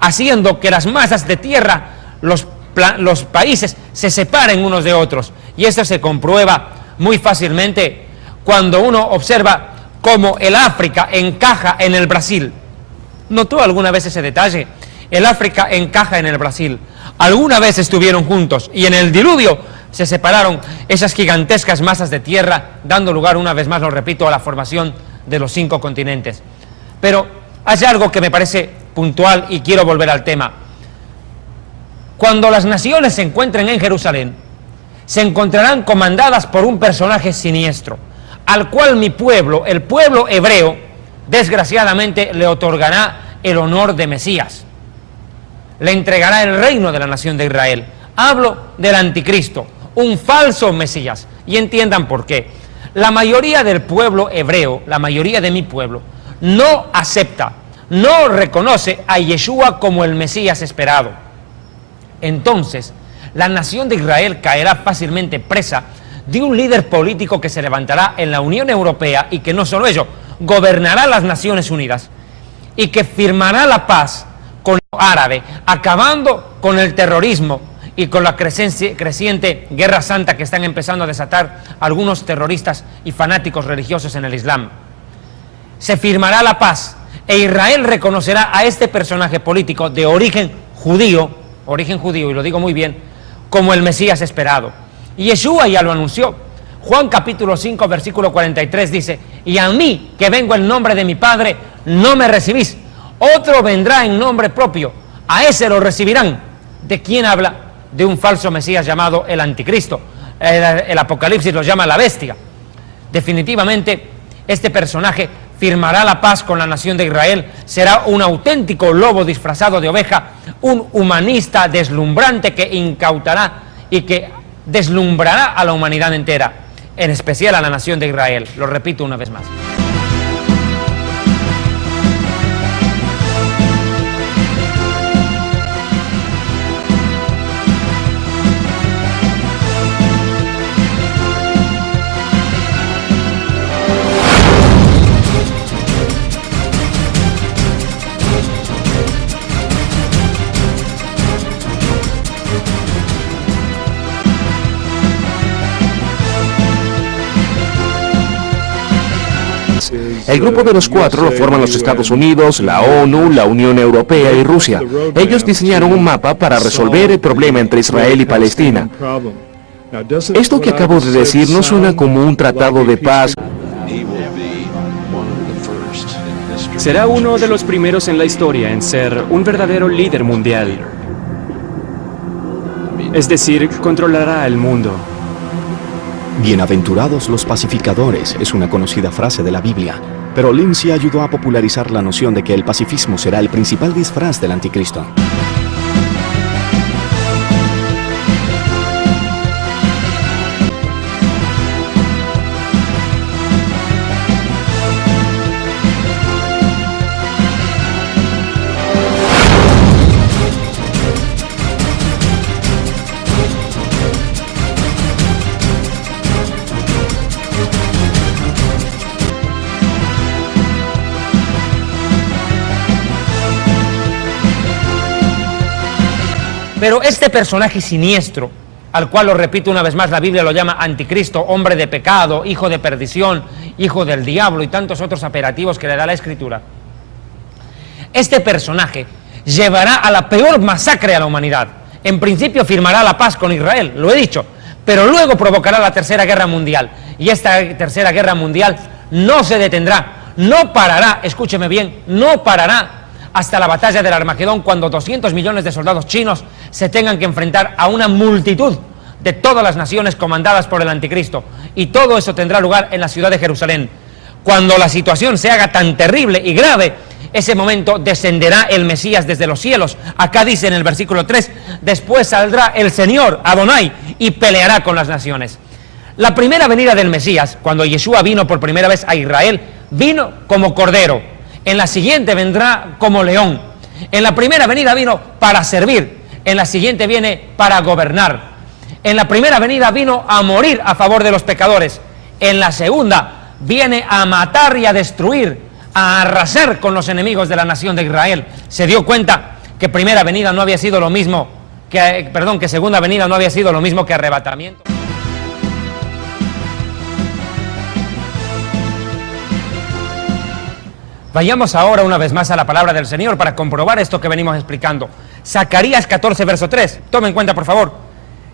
haciendo que las masas de tierra, los países se separen unos de otros. Y esto se comprueba muy fácilmente cuando uno observa cómo el África encaja en el Brasil. ¿Notó alguna vez ese detalle? El África encaja en el Brasil. Alguna vez estuvieron juntos y en el diluvio se separaron esas gigantescas masas de tierra, dando lugar, una vez más lo repito, a la formación de los 5 continentes. Pero hay algo que me parece puntual y quiero volver al tema. Cuando las naciones se encuentren en Jerusalén, se encontrarán comandadas por un personaje siniestro, al cual mi pueblo, el pueblo hebreo, desgraciadamente le otorgará el honor de Mesías. Le entregará el reino de la nación de Israel. Hablo del anticristo, un falso Mesías. Y entiendan por qué. La mayoría del pueblo hebreo, la mayoría de mi pueblo, no acepta, no reconoce a Yeshua como el Mesías esperado. Entonces, la nación de Israel caerá fácilmente presa de un líder político que se levantará en la Unión Europea y que no solo ello, gobernará las Naciones Unidas y que firmará la paz con el árabe, acabando con el terrorismo y con la creciente guerra santa que están empezando a desatar algunos terroristas y fanáticos religiosos en el Islam. Se firmará la paz e Israel reconocerá a este personaje político de origen judío, y lo digo muy bien, como el Mesías esperado. Y Yeshua ya lo anunció. Juan capítulo 5 versículo 43 dice: y a mí, que vengo en nombre de mi Padre, no me recibís. Otro vendrá en nombre propio, a ese lo recibirán. ¿De quién habla? De un falso Mesías llamado el Anticristo. El Apocalipsis lo llama la bestia. Definitivamente, este personaje firmará la paz con la nación de Israel, será un auténtico lobo disfrazado de oveja, un humanista deslumbrante que incautará y que deslumbrará a la humanidad entera, en especial a la nación de Israel. Lo repito una vez más. El grupo de los 4 lo forman los Estados Unidos, la ONU, la Unión Europea y Rusia. Ellos diseñaron un mapa para resolver el problema entre Israel y Palestina. Esto que acabo de decir no suena como un tratado de paz. Será uno de los primeros en la historia en ser un verdadero líder mundial. Es decir, controlará el mundo. Bienaventurados los pacificadores es una conocida frase de la Biblia, pero Lindsay ayudó a popularizar la noción de que el pacifismo será el principal disfraz del anticristo. Pero este personaje siniestro, al cual, lo repito una vez más, la Biblia lo llama anticristo, hombre de pecado, hijo de perdición, hijo del diablo y tantos otros apelativos que le da la Escritura, Este personaje llevará a la peor masacre a la humanidad. En principio firmará la paz con Israel, lo he dicho, pero luego provocará la Tercera Guerra Mundial. Y esta Tercera Guerra Mundial no se detendrá, no parará, escúcheme bien, no parará hasta la batalla del Armagedón, cuando 200 millones de soldados chinos se tengan que enfrentar a una multitud de todas las naciones comandadas por el anticristo. Y todo eso tendrá lugar en la ciudad de Jerusalén. Cuando la situación se haga tan terrible y grave, ese momento descenderá el Mesías desde los cielos. Acá dice en el versículo 3, después saldrá el Señor, Adonai, y peleará con las naciones. La primera venida del Mesías, cuando Yeshua vino por primera vez a Israel, vino como cordero. En la siguiente vendrá como león. En la primera venida vino para servir. En la siguiente viene para gobernar. En la primera venida vino a morir a favor de los pecadores. En la segunda viene a matar y a destruir, a arrasar con los enemigos de la nación de Israel. Se dio cuenta que primera venida no había sido lo mismo que segunda venida no había sido lo mismo que arrebatamiento. Vayamos ahora una vez más a la palabra del Señor para comprobar esto que venimos explicando. Zacarías 14, verso 3. Tome en cuenta, por favor.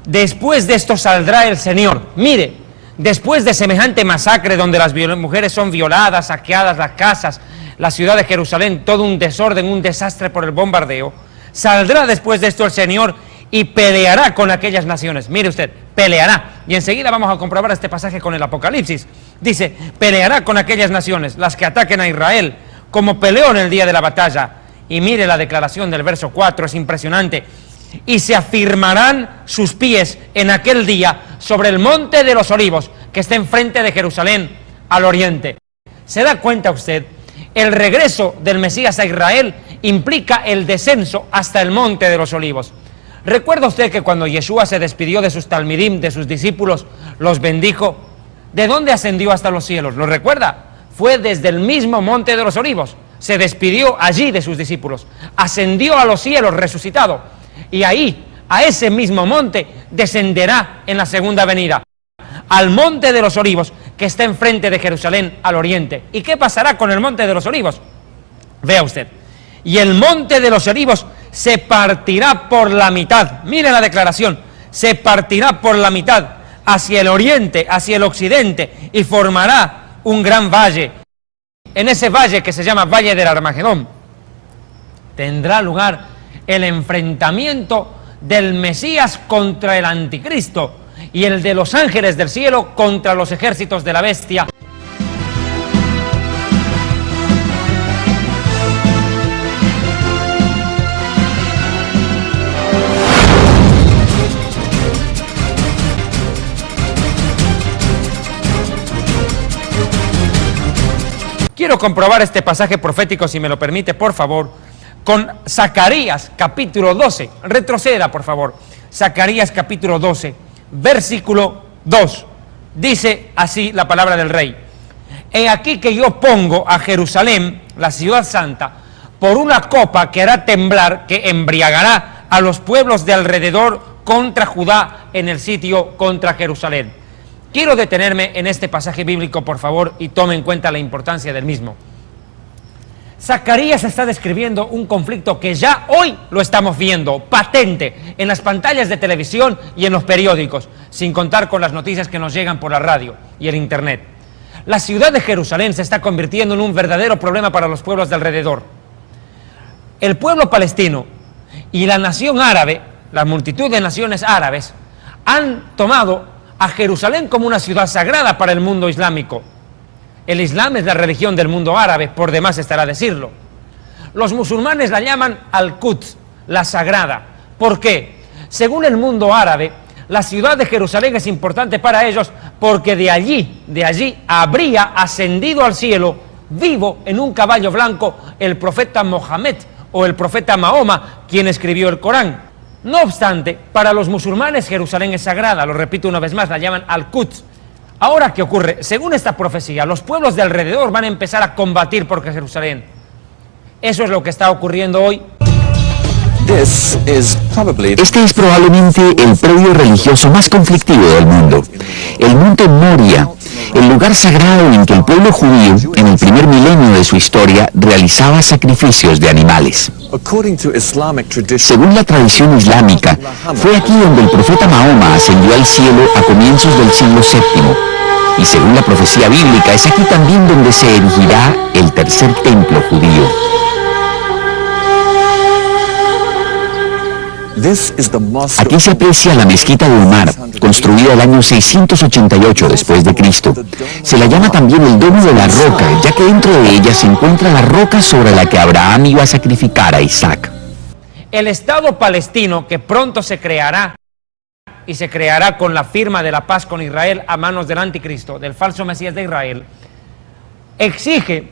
Después de esto saldrá el Señor. Mire, después de semejante masacre donde las mujeres son violadas, saqueadas las casas, la ciudad de Jerusalén, todo un desorden, un desastre por el bombardeo, saldrá después de esto el Señor y peleará con aquellas naciones. Mire usted, peleará. Y enseguida vamos a comprobar este pasaje con el Apocalipsis. Dice, peleará con aquellas naciones, las que ataquen a Israel, como peleó en el día de la batalla. Y mire la declaración del verso 4, es impresionante. Y se afirmarán sus pies en aquel día sobre el monte de los olivos, que está enfrente de Jerusalén, al oriente. ¿Se da cuenta usted? El regreso del Mesías a Israel implica el descenso hasta el monte de los olivos. ¿Recuerda usted que cuando Yeshua se despidió de sus talmidim, de sus discípulos, los bendijo? ¿De dónde ascendió hasta los cielos? ¿Lo recuerda? Fue desde el mismo monte de los olivos. Se despidió allí de sus discípulos. Ascendió a los cielos resucitado. Y ahí, a ese mismo monte, descenderá en la segunda venida. Al monte de los olivos, que está enfrente de Jerusalén, al oriente. ¿Y qué pasará con el monte de los olivos? Vea usted. Y el monte de los olivos se partirá por la mitad. Mire la declaración. Se partirá por la mitad hacia el oriente, hacia el occidente, y formará un gran valle. En ese valle, que se llama Valle del Armagedón, tendrá lugar el enfrentamiento del Mesías contra el anticristo y el de los ángeles del cielo contra los ejércitos de la bestia. Quiero comprobar este pasaje profético, si me lo permite, por favor, con Zacarías capítulo 12. Retroceda, por favor. Zacarías capítulo 12, versículo 2. Dice así la palabra del rey. He aquí que yo pongo a Jerusalén, la ciudad santa, por una copa que hará temblar, que embriagará a los pueblos de alrededor contra Judá en el sitio contra Jerusalén. Quiero detenerme en este pasaje bíblico, por favor, y tome en cuenta la importancia del mismo. Zacarías está describiendo un conflicto que ya hoy lo estamos viendo, patente, en las pantallas de televisión y en los periódicos, sin contar con las noticias que nos llegan por la radio y el internet. La ciudad de Jerusalén se está convirtiendo en un verdadero problema para los pueblos de alrededor. El pueblo palestino y la nación árabe, la multitud de naciones árabes, han tomado a Jerusalén como una ciudad sagrada para el mundo islámico. El Islam es la religión del mundo árabe, por demás estará decirlo. Los musulmanes la llaman Al-Quds, la sagrada. ¿Por qué? Según el mundo árabe, la ciudad de Jerusalén es importante para ellos porque de allí habría ascendido al cielo, vivo en un caballo blanco, el profeta Mohammed o el profeta Mahoma, quien escribió el Corán. No obstante, para los musulmanes Jerusalén es sagrada, lo repito una vez más, la llaman Al-Quds. Ahora, ¿qué ocurre? Según esta profecía, los pueblos de alrededor van a empezar a combatir por Jerusalén. Eso es lo que está ocurriendo hoy. Este es probablemente el predio religioso más conflictivo del mundo. El monte Moria, el lugar sagrado en que el pueblo judío, en el primer milenio de su historia, realizaba sacrificios de animales. Según la tradición islámica, fue aquí donde el profeta Mahoma ascendió al cielo a comienzos del siglo VII. Y según la profecía bíblica, es aquí también donde se erigirá el tercer templo judío. Aquí se aprecia la mezquita de Umar, construida el año 688 después de Cristo. Se la llama también el Domo de la Roca, ya que dentro de ella se encuentra la roca sobre la que Abraham iba a sacrificar a Isaac. El Estado palestino que pronto se creará, y se creará con la firma de la paz con Israel a manos del anticristo, del falso Mesías de Israel, exige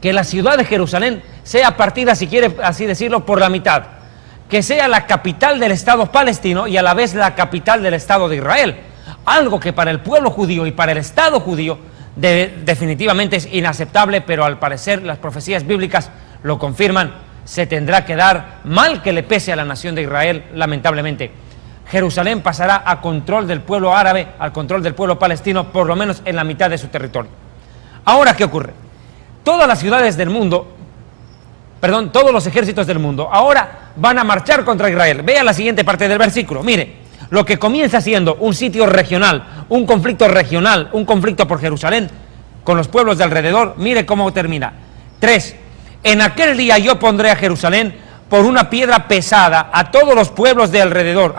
que la ciudad de Jerusalén sea partida, si quiere así decirlo, por la mitad, que sea la capital del Estado palestino y a la vez la capital del Estado de Israel, algo que para el pueblo judío y para el Estado judío definitivamente es inaceptable, pero al parecer las profecías bíblicas lo confirman. Se tendrá que dar, mal que le pese a la nación de Israel, lamentablemente. Jerusalén pasará a control del pueblo árabe, al control del pueblo palestino, por lo menos en la mitad de su territorio. Ahora, ¿qué ocurre? Todas las ciudades del mundo, todos los ejércitos del mundo, ahora van a marchar contra Israel. Vea la siguiente parte del versículo. Mire, lo que comienza siendo un sitio regional, un conflicto por Jerusalén, con los pueblos de alrededor, mire cómo termina. 3. En aquel día yo pondré a Jerusalén por una piedra pesada a todos los pueblos de alrededor,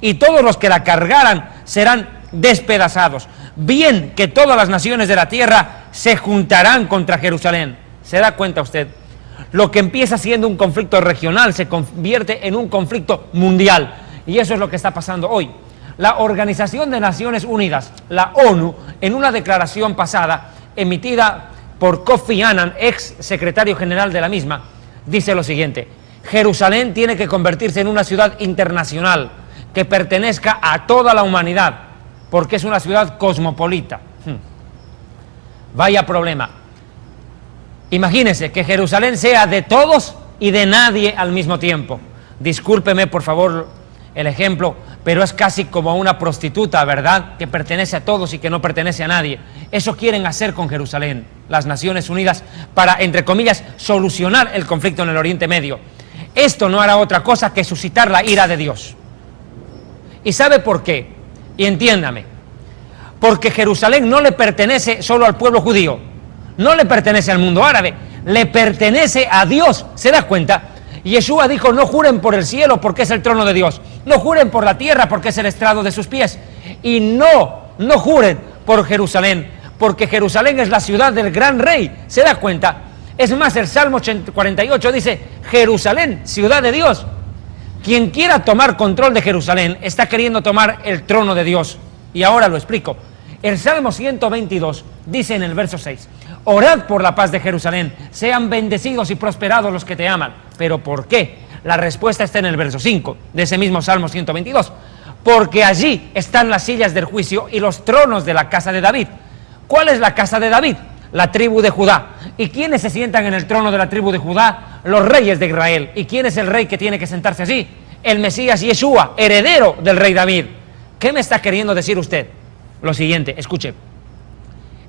y todos los que la cargaran serán despedazados. Bien que todas las naciones de la tierra se juntarán contra Jerusalén. ¿Se da cuenta usted? Lo que empieza siendo un conflicto regional se convierte en un conflicto mundial. Y eso es lo que está pasando hoy. La Organización de Naciones Unidas, la ONU, en una declaración pasada, emitida por Kofi Annan, ex secretario general de la misma, dice lo siguiente: Jerusalén tiene que convertirse en una ciudad internacional que pertenezca a toda la humanidad, porque es una ciudad cosmopolita. Vaya problema. Imagínense que Jerusalén sea de todos y de nadie al mismo tiempo. Discúlpeme, por favor, el ejemplo, pero es casi como una prostituta, ¿verdad?, que pertenece a todos y que no pertenece a nadie. Eso quieren hacer con Jerusalén las Naciones Unidas para, entre comillas, solucionar el conflicto en el Oriente Medio. Esto no hará otra cosa que suscitar la ira de Dios. ¿Y sabe por qué? Y entiéndame, porque Jerusalén no le pertenece solo al pueblo judío, no le pertenece al mundo árabe, le pertenece a Dios. ¿Se da cuenta? Yeshua dijo: no juren por el cielo porque es el trono de Dios, no juren por la tierra porque es el estrado de sus pies, y no juren por Jerusalén, porque Jerusalén es la ciudad del gran rey. ¿Se da cuenta? Es más, el Salmo 48 dice: Jerusalén, ciudad de Dios. Quien quiera tomar control de Jerusalén está queriendo tomar el trono de Dios. Y ahora lo explico. El Salmo 122 dice en el verso 6: orad por la paz de Jerusalén, sean bendecidos y prosperados los que te aman. ¿Pero por qué? La respuesta está en el verso 5 de ese mismo Salmo 122. Porque allí están las sillas del juicio y los tronos de la casa de David. ¿Cuál es la casa de David? La tribu de Judá. ¿Y quiénes se sientan en el trono de la tribu de Judá? Los reyes de Israel. ¿Y quién es el rey que tiene que sentarse allí? El Mesías Yeshua, heredero del rey David. ¿Qué me está queriendo decir usted? Lo siguiente, escuche.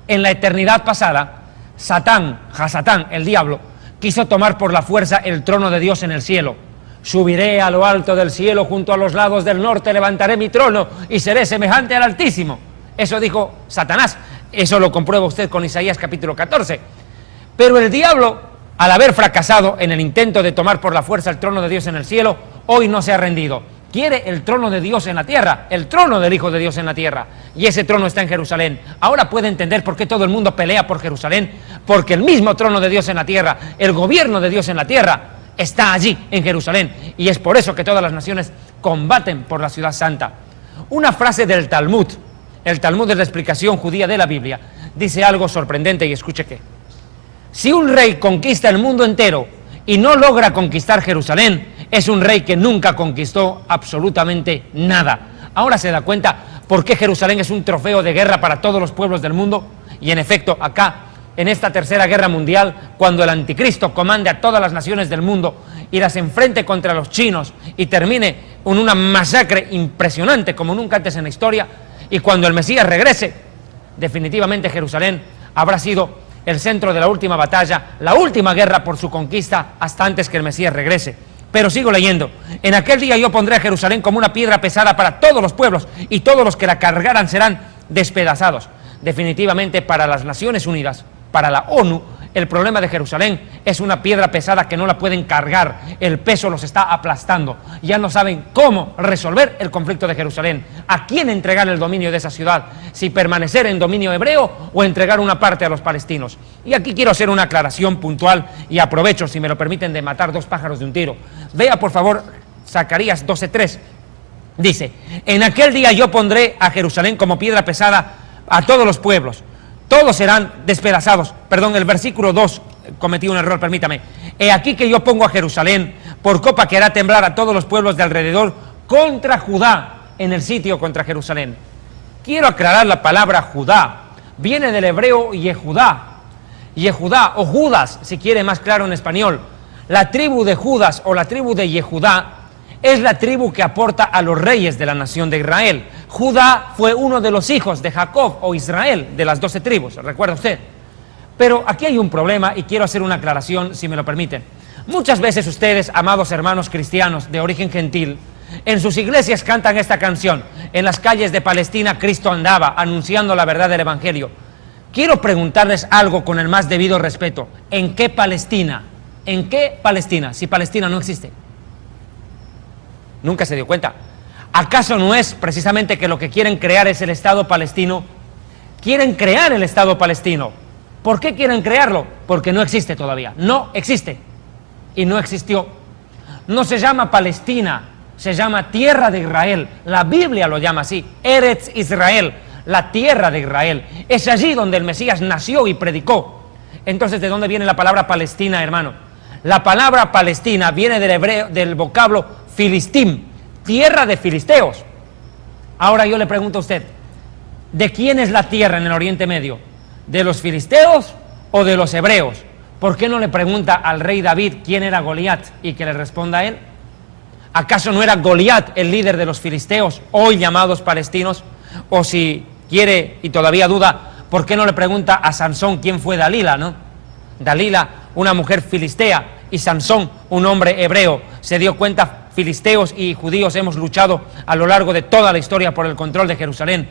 En la eternidad pasada, Hasatán, el diablo, quiso tomar por la fuerza el trono de Dios en el cielo. Subiré a lo alto del cielo, junto a los lados del norte levantaré mi trono y seré semejante al Altísimo. Eso dijo Satanás. Eso lo comprueba usted con Isaías capítulo 14. Pero el diablo, al haber fracasado en el intento de tomar por la fuerza el trono de Dios en el cielo, hoy no se ha rendido. Quiere el trono de Dios en la tierra, el trono del Hijo de Dios en la tierra, y ese trono está en Jerusalén. Ahora puede entender por qué todo el mundo pelea por Jerusalén, porque el mismo trono de Dios en la tierra, el gobierno de Dios en la tierra, está allí en Jerusalén, y es por eso que todas las naciones combaten por la ciudad santa. Una frase del Talmud, el Talmud es la explicación judía de la Biblia, dice algo sorprendente, y escuche que: si un rey conquista el mundo entero y no logra conquistar Jerusalén, es un rey que nunca conquistó absolutamente nada. Ahora se da cuenta por qué Jerusalén es un trofeo de guerra para todos los pueblos del mundo. Y en efecto, acá, en esta tercera guerra mundial, cuando el anticristo comande a todas las naciones del mundo y las enfrente contra los chinos y termine en una masacre impresionante como nunca antes en la historia, y cuando el Mesías regrese, definitivamente Jerusalén habrá sido el centro de la última batalla, la última guerra por su conquista hasta antes que el Mesías regrese. Pero sigo leyendo. En aquel día yo pondré a Jerusalén como una piedra pesada para todos los pueblos, y todos los que la cargaran serán despedazados. Definitivamente para las Naciones Unidas, para la ONU, el problema de Jerusalén es una piedra pesada que no la pueden cargar. El peso los está aplastando. Ya no saben cómo resolver el conflicto de Jerusalén. ¿A quién entregar el dominio de esa ciudad? Si permanecer en dominio hebreo o entregar una parte a los palestinos. Y aquí quiero hacer una aclaración puntual y aprovecho, si me lo permiten, de matar dos pájaros de un tiro. Vea por favor Zacarías 12:3. Dice: en aquel día yo pondré a Jerusalén como piedra pesada a todos los pueblos. Todos serán despedazados. Perdón, el versículo 2, cometí un error, permítame. He aquí que yo pongo a Jerusalén por copa que hará temblar a todos los pueblos de alrededor contra Judá, en el sitio contra Jerusalén. Quiero aclarar, la palabra Judá viene del hebreo Yehudá. Yehudá o Judas, si quiere más claro en español. La tribu de Judas o la tribu de Yehudá es la tribu que aporta a los reyes de la nación de Israel. Judá fue uno de los hijos de Jacob o Israel, de las 12 tribus, ¿recuerda usted? Pero aquí hay un problema y quiero hacer una aclaración, si me lo permiten. Muchas veces ustedes, amados hermanos cristianos de origen gentil, en sus iglesias cantan esta canción: en las calles de Palestina Cristo andaba, anunciando la verdad del Evangelio. Quiero preguntarles algo con el más debido respeto. ¿En qué Palestina? ¿En qué Palestina? Si Palestina no existe. Nunca se dio cuenta. ¿Acaso no es precisamente que lo que quieren crear es el Estado palestino? Quieren crear el Estado palestino. ¿Por qué quieren crearlo? Porque no existe todavía. No existe. Y no existió. No se llama Palestina, se llama Tierra de Israel. La Biblia lo llama así: Eretz Israel, la Tierra de Israel. Es allí donde el Mesías nació y predicó. Entonces, ¿de dónde viene la palabra Palestina, hermano? La palabra Palestina viene del hebreo, del vocablo Filistim, tierra de filisteos. Ahora yo le pregunto a usted, ¿de quién es la tierra en el Oriente Medio? ¿De los filisteos o de los hebreos? ¿Por qué no le pregunta al rey David quién era Goliat y que le responda a él? ¿Acaso no era Goliat el líder de los filisteos, hoy llamados palestinos? O si quiere y todavía duda, ¿por qué no le pregunta a Sansón quién fue Dalila, no? Dalila, una mujer filistea, y Sansón, un hombre hebreo. Se dio cuenta, filisteos y judíos hemos luchado a lo largo de toda la historia por el control de Jerusalén.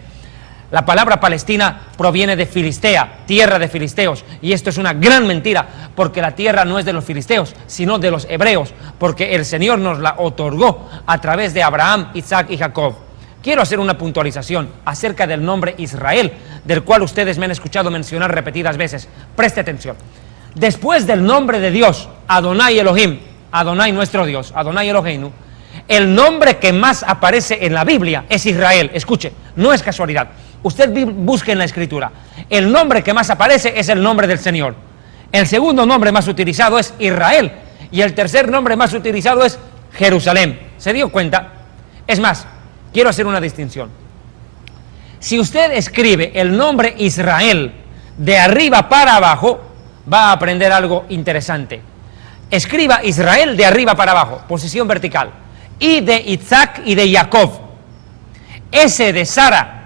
La palabra Palestina proviene de Filistea, tierra de filisteos, y esto es una gran mentira, porque la tierra no es de los filisteos, sino de los hebreos, porque el Señor nos la otorgó a través de Abraham, Isaac y Jacob. Quiero hacer una puntualización acerca del nombre Israel, del cual ustedes me han escuchado mencionar repetidas veces. Preste atención. Después del nombre de Dios, Adonai Elohim, Adonai nuestro Dios, Adonai Eloheinu, el nombre que más aparece en la Biblia es Israel. Escuche, no es casualidad. Usted busque en la Escritura. El nombre que más aparece es el nombre del Señor. El segundo nombre más utilizado es Israel. Y el tercer nombre más utilizado es Jerusalén. ¿Se dio cuenta? Es más, quiero hacer una distinción. Si usted escribe el nombre Israel de arriba para abajo, va a aprender algo interesante. Escriba Israel de arriba para abajo, posición vertical. I de Isaac y de Jacob. S de Sara.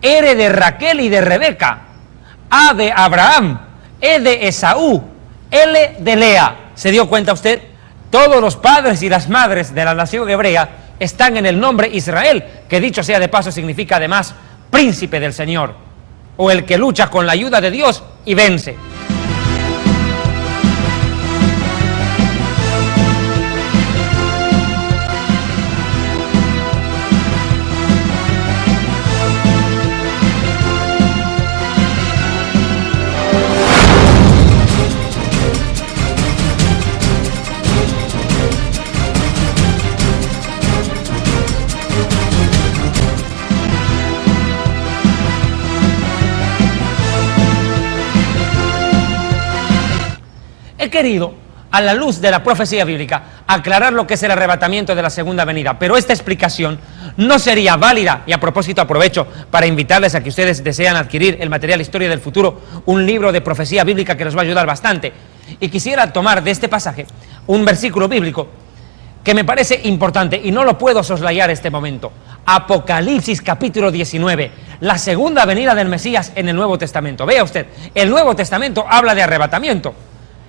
R de Raquel y de Rebeca. A de Abraham. E de Esaú. L de Lea. ¿Se dio cuenta usted? Todos los padres y las madres de la nación hebrea están en el nombre Israel, que dicho sea de paso significa además príncipe del Señor, o el que lucha con la ayuda de Dios y vence. He querido a la luz de la profecía bíblica, aclarar lo que es el arrebatamiento de la segunda venida. Pero esta explicación no sería válida, y a propósito aprovecho para invitarles a que ustedes desean adquirir el material Historia del Futuro, un libro de profecía bíblica que les va a ayudar bastante. Y quisiera tomar de este pasaje un versículo bíblico que me parece importante y no lo puedo soslayar este momento. Apocalipsis capítulo 19, la segunda venida del Mesías en el Nuevo Testamento. Vea usted, el Nuevo Testamento habla de arrebatamiento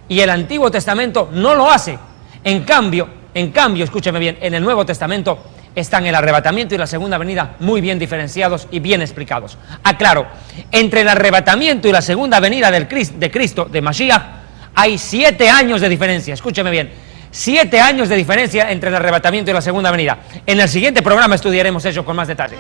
y el Antiguo Testamento no lo hace. En cambio, escúcheme bien, en el Nuevo Testamento están el arrebatamiento y la segunda venida muy bien diferenciados y bien explicados. Aclaro, entre el arrebatamiento y la segunda venida de Cristo, de Mashiach, hay 7 años de diferencia. Escúcheme bien, 7 años de diferencia entre el arrebatamiento y la segunda venida. En el siguiente programa estudiaremos eso con más detalle.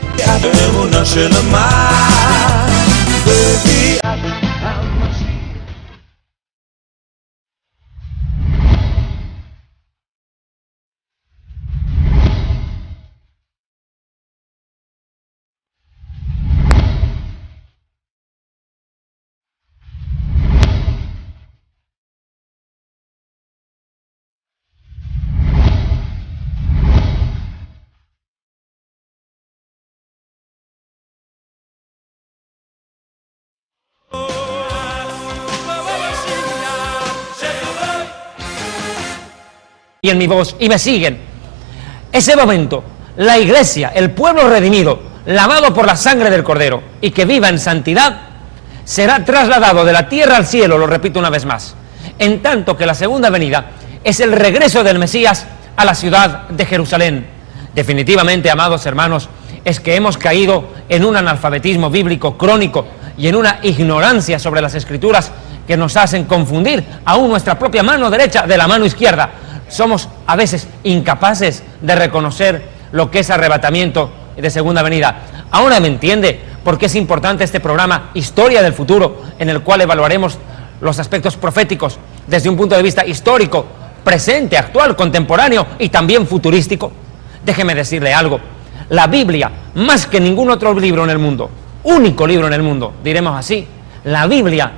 Y en mi voz, y me siguen. Ese momento, la iglesia, el pueblo redimido, lavado por la sangre del Cordero, y que viva en santidad, será trasladado de la tierra al cielo, lo repito una vez más, en tanto que la segunda venida es el regreso del Mesías a la ciudad de Jerusalén. Definitivamente, amados hermanos, es que hemos caído en un analfabetismo bíblico crónico y en una ignorancia sobre las Escrituras que nos hacen confundir aún nuestra propia mano derecha de la mano izquierda. Somos a veces incapaces de reconocer lo que es arrebatamiento de segunda venida. Ahora me entiende por qué es importante este programa Historia del Futuro, en el cual evaluaremos los aspectos proféticos desde un punto de vista histórico, presente, actual, contemporáneo y también futurístico. Déjeme decirle algo. La Biblia, más que ningún otro libro en el mundo, único libro en el mundo, diremos así, la Biblia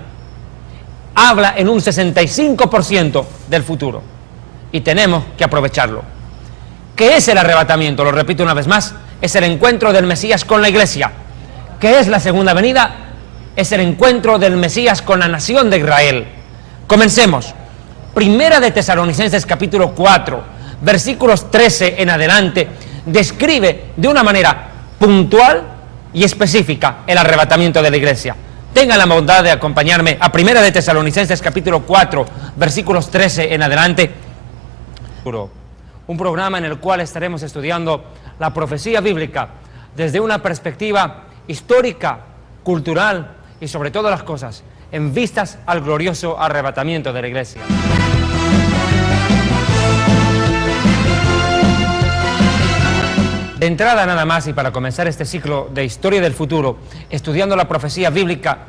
habla en un 65% del futuro. Y tenemos que aprovecharlo. ¿Qué es el arrebatamiento? Lo repito una vez más, es el encuentro del Mesías con la iglesia. ¿Qué es la segunda venida? Es el encuentro del Mesías con la nación de Israel. Comencemos. Primera de Tesalonicenses capítulo 4, versículos 13 en adelante, describe de una manera puntual y específica el arrebatamiento de la iglesia. Tengan la bondad de acompañarme a Primera de Tesalonicenses capítulo 4, versículos 13 en adelante. Un programa en el cual estaremos estudiando la profecía bíblica desde una perspectiva histórica, cultural y sobre todas las cosas en vistas al glorioso arrebatamiento de la iglesia. De entrada nada más, y para comenzar este ciclo de Historia del Futuro, estudiando la profecía bíblica,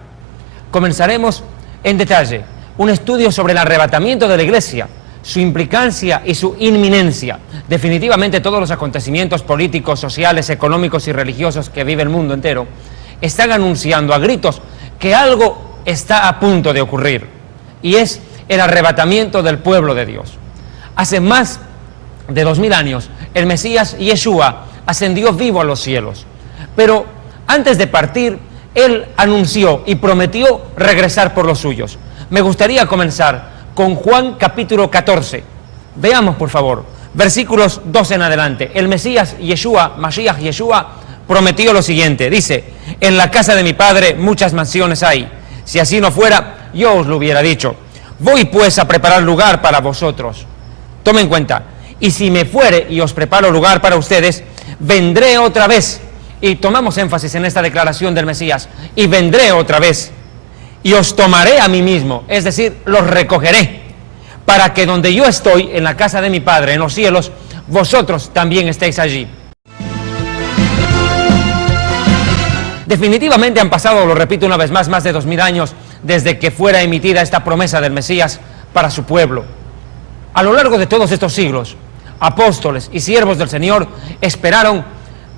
comenzaremos en detalle un estudio sobre el arrebatamiento de la iglesia, su implicancia y su inminencia. Definitivamente todos los acontecimientos políticos, sociales, económicos y religiosos que vive el mundo entero están anunciando a gritos que algo está a punto de ocurrir, y es el arrebatamiento del pueblo de Dios. Hace más de 2000 años, el Mesías Yeshua ascendió vivo a los cielos, pero antes de partir, Él anunció y prometió regresar por los suyos. Me gustaría comenzar con Juan capítulo 14. Veamos, por favor, versículos 2 en adelante. El Mesías Yeshua, Mashiach Yeshua, prometió lo siguiente. Dice: en la casa de mi Padre muchas mansiones hay. Si así no fuera, yo os lo hubiera dicho. Voy pues a preparar lugar para vosotros. Tomen en cuenta. Y si me fuere y os preparo lugar para ustedes, vendré otra vez. Y tomamos énfasis en esta declaración del Mesías. Y vendré otra vez. Y os tomaré a mí mismo, es decir, los recogeré, para que donde yo estoy, en la casa de mi Padre, en los cielos, vosotros también estéis allí. Definitivamente han pasado, lo repito una vez más de 2000 años desde que fuera emitida esta promesa del Mesías para su pueblo. A lo largo de todos estos siglos, apóstoles y siervos del Señor esperaron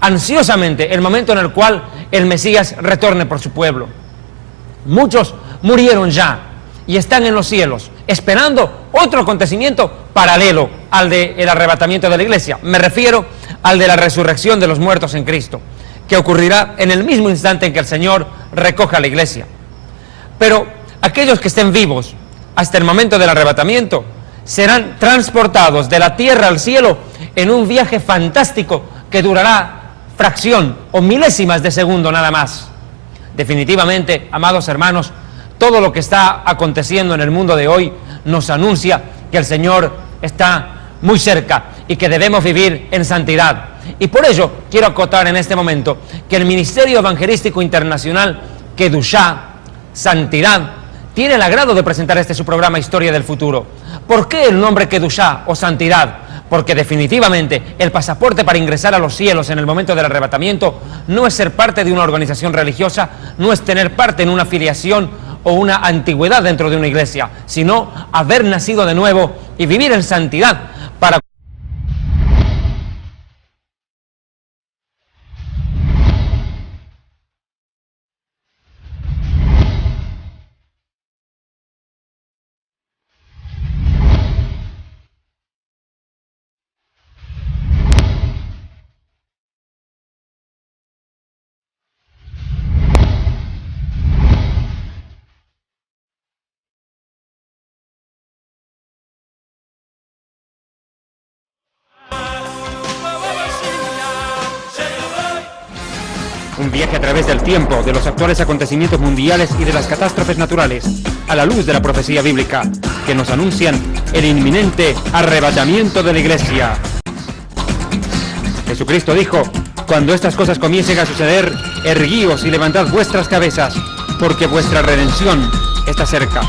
ansiosamente el momento en el cual el Mesías retorne por su pueblo. Muchos murieron ya, y están en los cielos, esperando otro acontecimiento paralelo al del arrebatamiento de la iglesia. Me refiero al de la resurrección de los muertos en Cristo, que ocurrirá en el mismo instante en que el Señor recoja a la iglesia. Pero aquellos que estén vivos hasta el momento del arrebatamiento serán transportados de la tierra al cielo en un viaje fantástico que durará fracción o milésimas de segundo nada más. Definitivamente, amados hermanos, todo lo que está aconteciendo en el mundo de hoy nos anuncia que el Señor está muy cerca y que debemos vivir en santidad. Y por ello quiero acotar en este momento que el Ministerio Evangelístico Internacional Kedushá, Santidad, tiene el agrado de presentar su programa Historia del Futuro. ¿Por qué el nombre Kedushá o Santidad? Porque definitivamente el pasaporte para ingresar a los cielos en el momento del arrebatamiento no es ser parte de una organización religiosa, no es tener parte en una afiliación o una antigüedad dentro de una iglesia, sino haber nacido de nuevo y vivir en santidad para un viaje a través del tiempo, de los actuales acontecimientos mundiales y de las catástrofes naturales, a la luz de la profecía bíblica, que nos anuncian el inminente arrebatamiento de la iglesia. Jesucristo dijo: cuando estas cosas comiencen a suceder, erguíos y levantad vuestras cabezas, porque vuestra redención está cerca.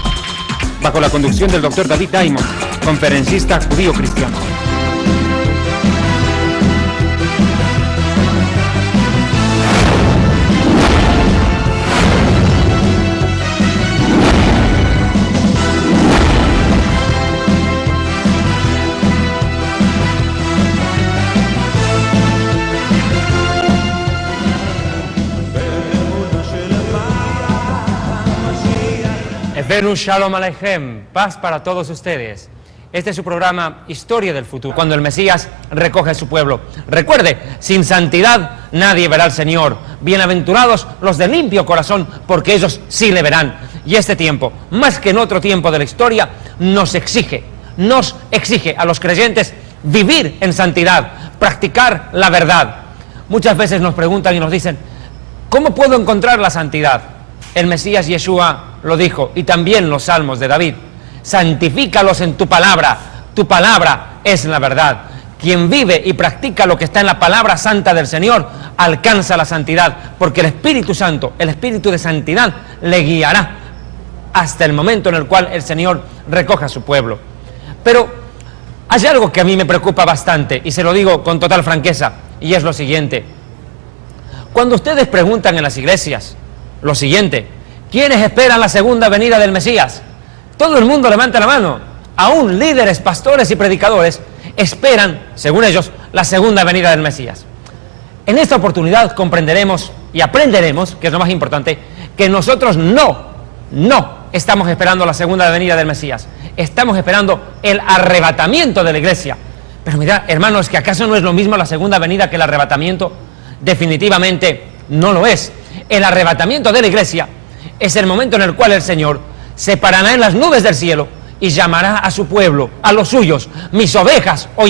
Bajo la conducción del Dr. David Diamond, conferencista judío cristiano. Venu Shalom Aleichem, paz para todos ustedes. Este es su programa Historia del Futuro, cuando el Mesías recoge a su pueblo. Recuerde, sin santidad nadie verá al Señor. Bienaventurados los de limpio corazón, porque ellos sí le verán. Y este tiempo, más que en otro tiempo de la historia, nos exige a los creyentes vivir en santidad, practicar la verdad. Muchas veces nos preguntan y nos dicen: ¿cómo puedo encontrar la santidad? El Mesías Yeshua lo dijo, y también los salmos de David: santifícalos en tu palabra es la verdad. Quien vive y practica lo que está en la palabra santa del Señor alcanza la santidad, porque el Espíritu Santo, el Espíritu de santidad, le guiará hasta el momento en el cual el Señor recoja a su pueblo. Pero hay algo que a mí me preocupa bastante, y se lo digo con total franqueza, y es lo siguiente. Cuando ustedes preguntan en las iglesias lo siguiente: ¿quiénes esperan la segunda venida del Mesías? Todo el mundo levanta la mano. Aún líderes, pastores y predicadores esperan, según ellos, la segunda venida del Mesías. En esta oportunidad comprenderemos y aprenderemos, que es lo más importante, que nosotros no estamos esperando la segunda venida del Mesías. Estamos esperando el arrebatamiento de la iglesia. Pero mira, hermanos, ¿que acaso no es lo mismo la segunda venida que el arrebatamiento? Definitivamente no lo es. El arrebatamiento de la iglesia es el momento en el cual el Señor se parará en las nubes del cielo y llamará a su pueblo, a los suyos: mis ovejas oyen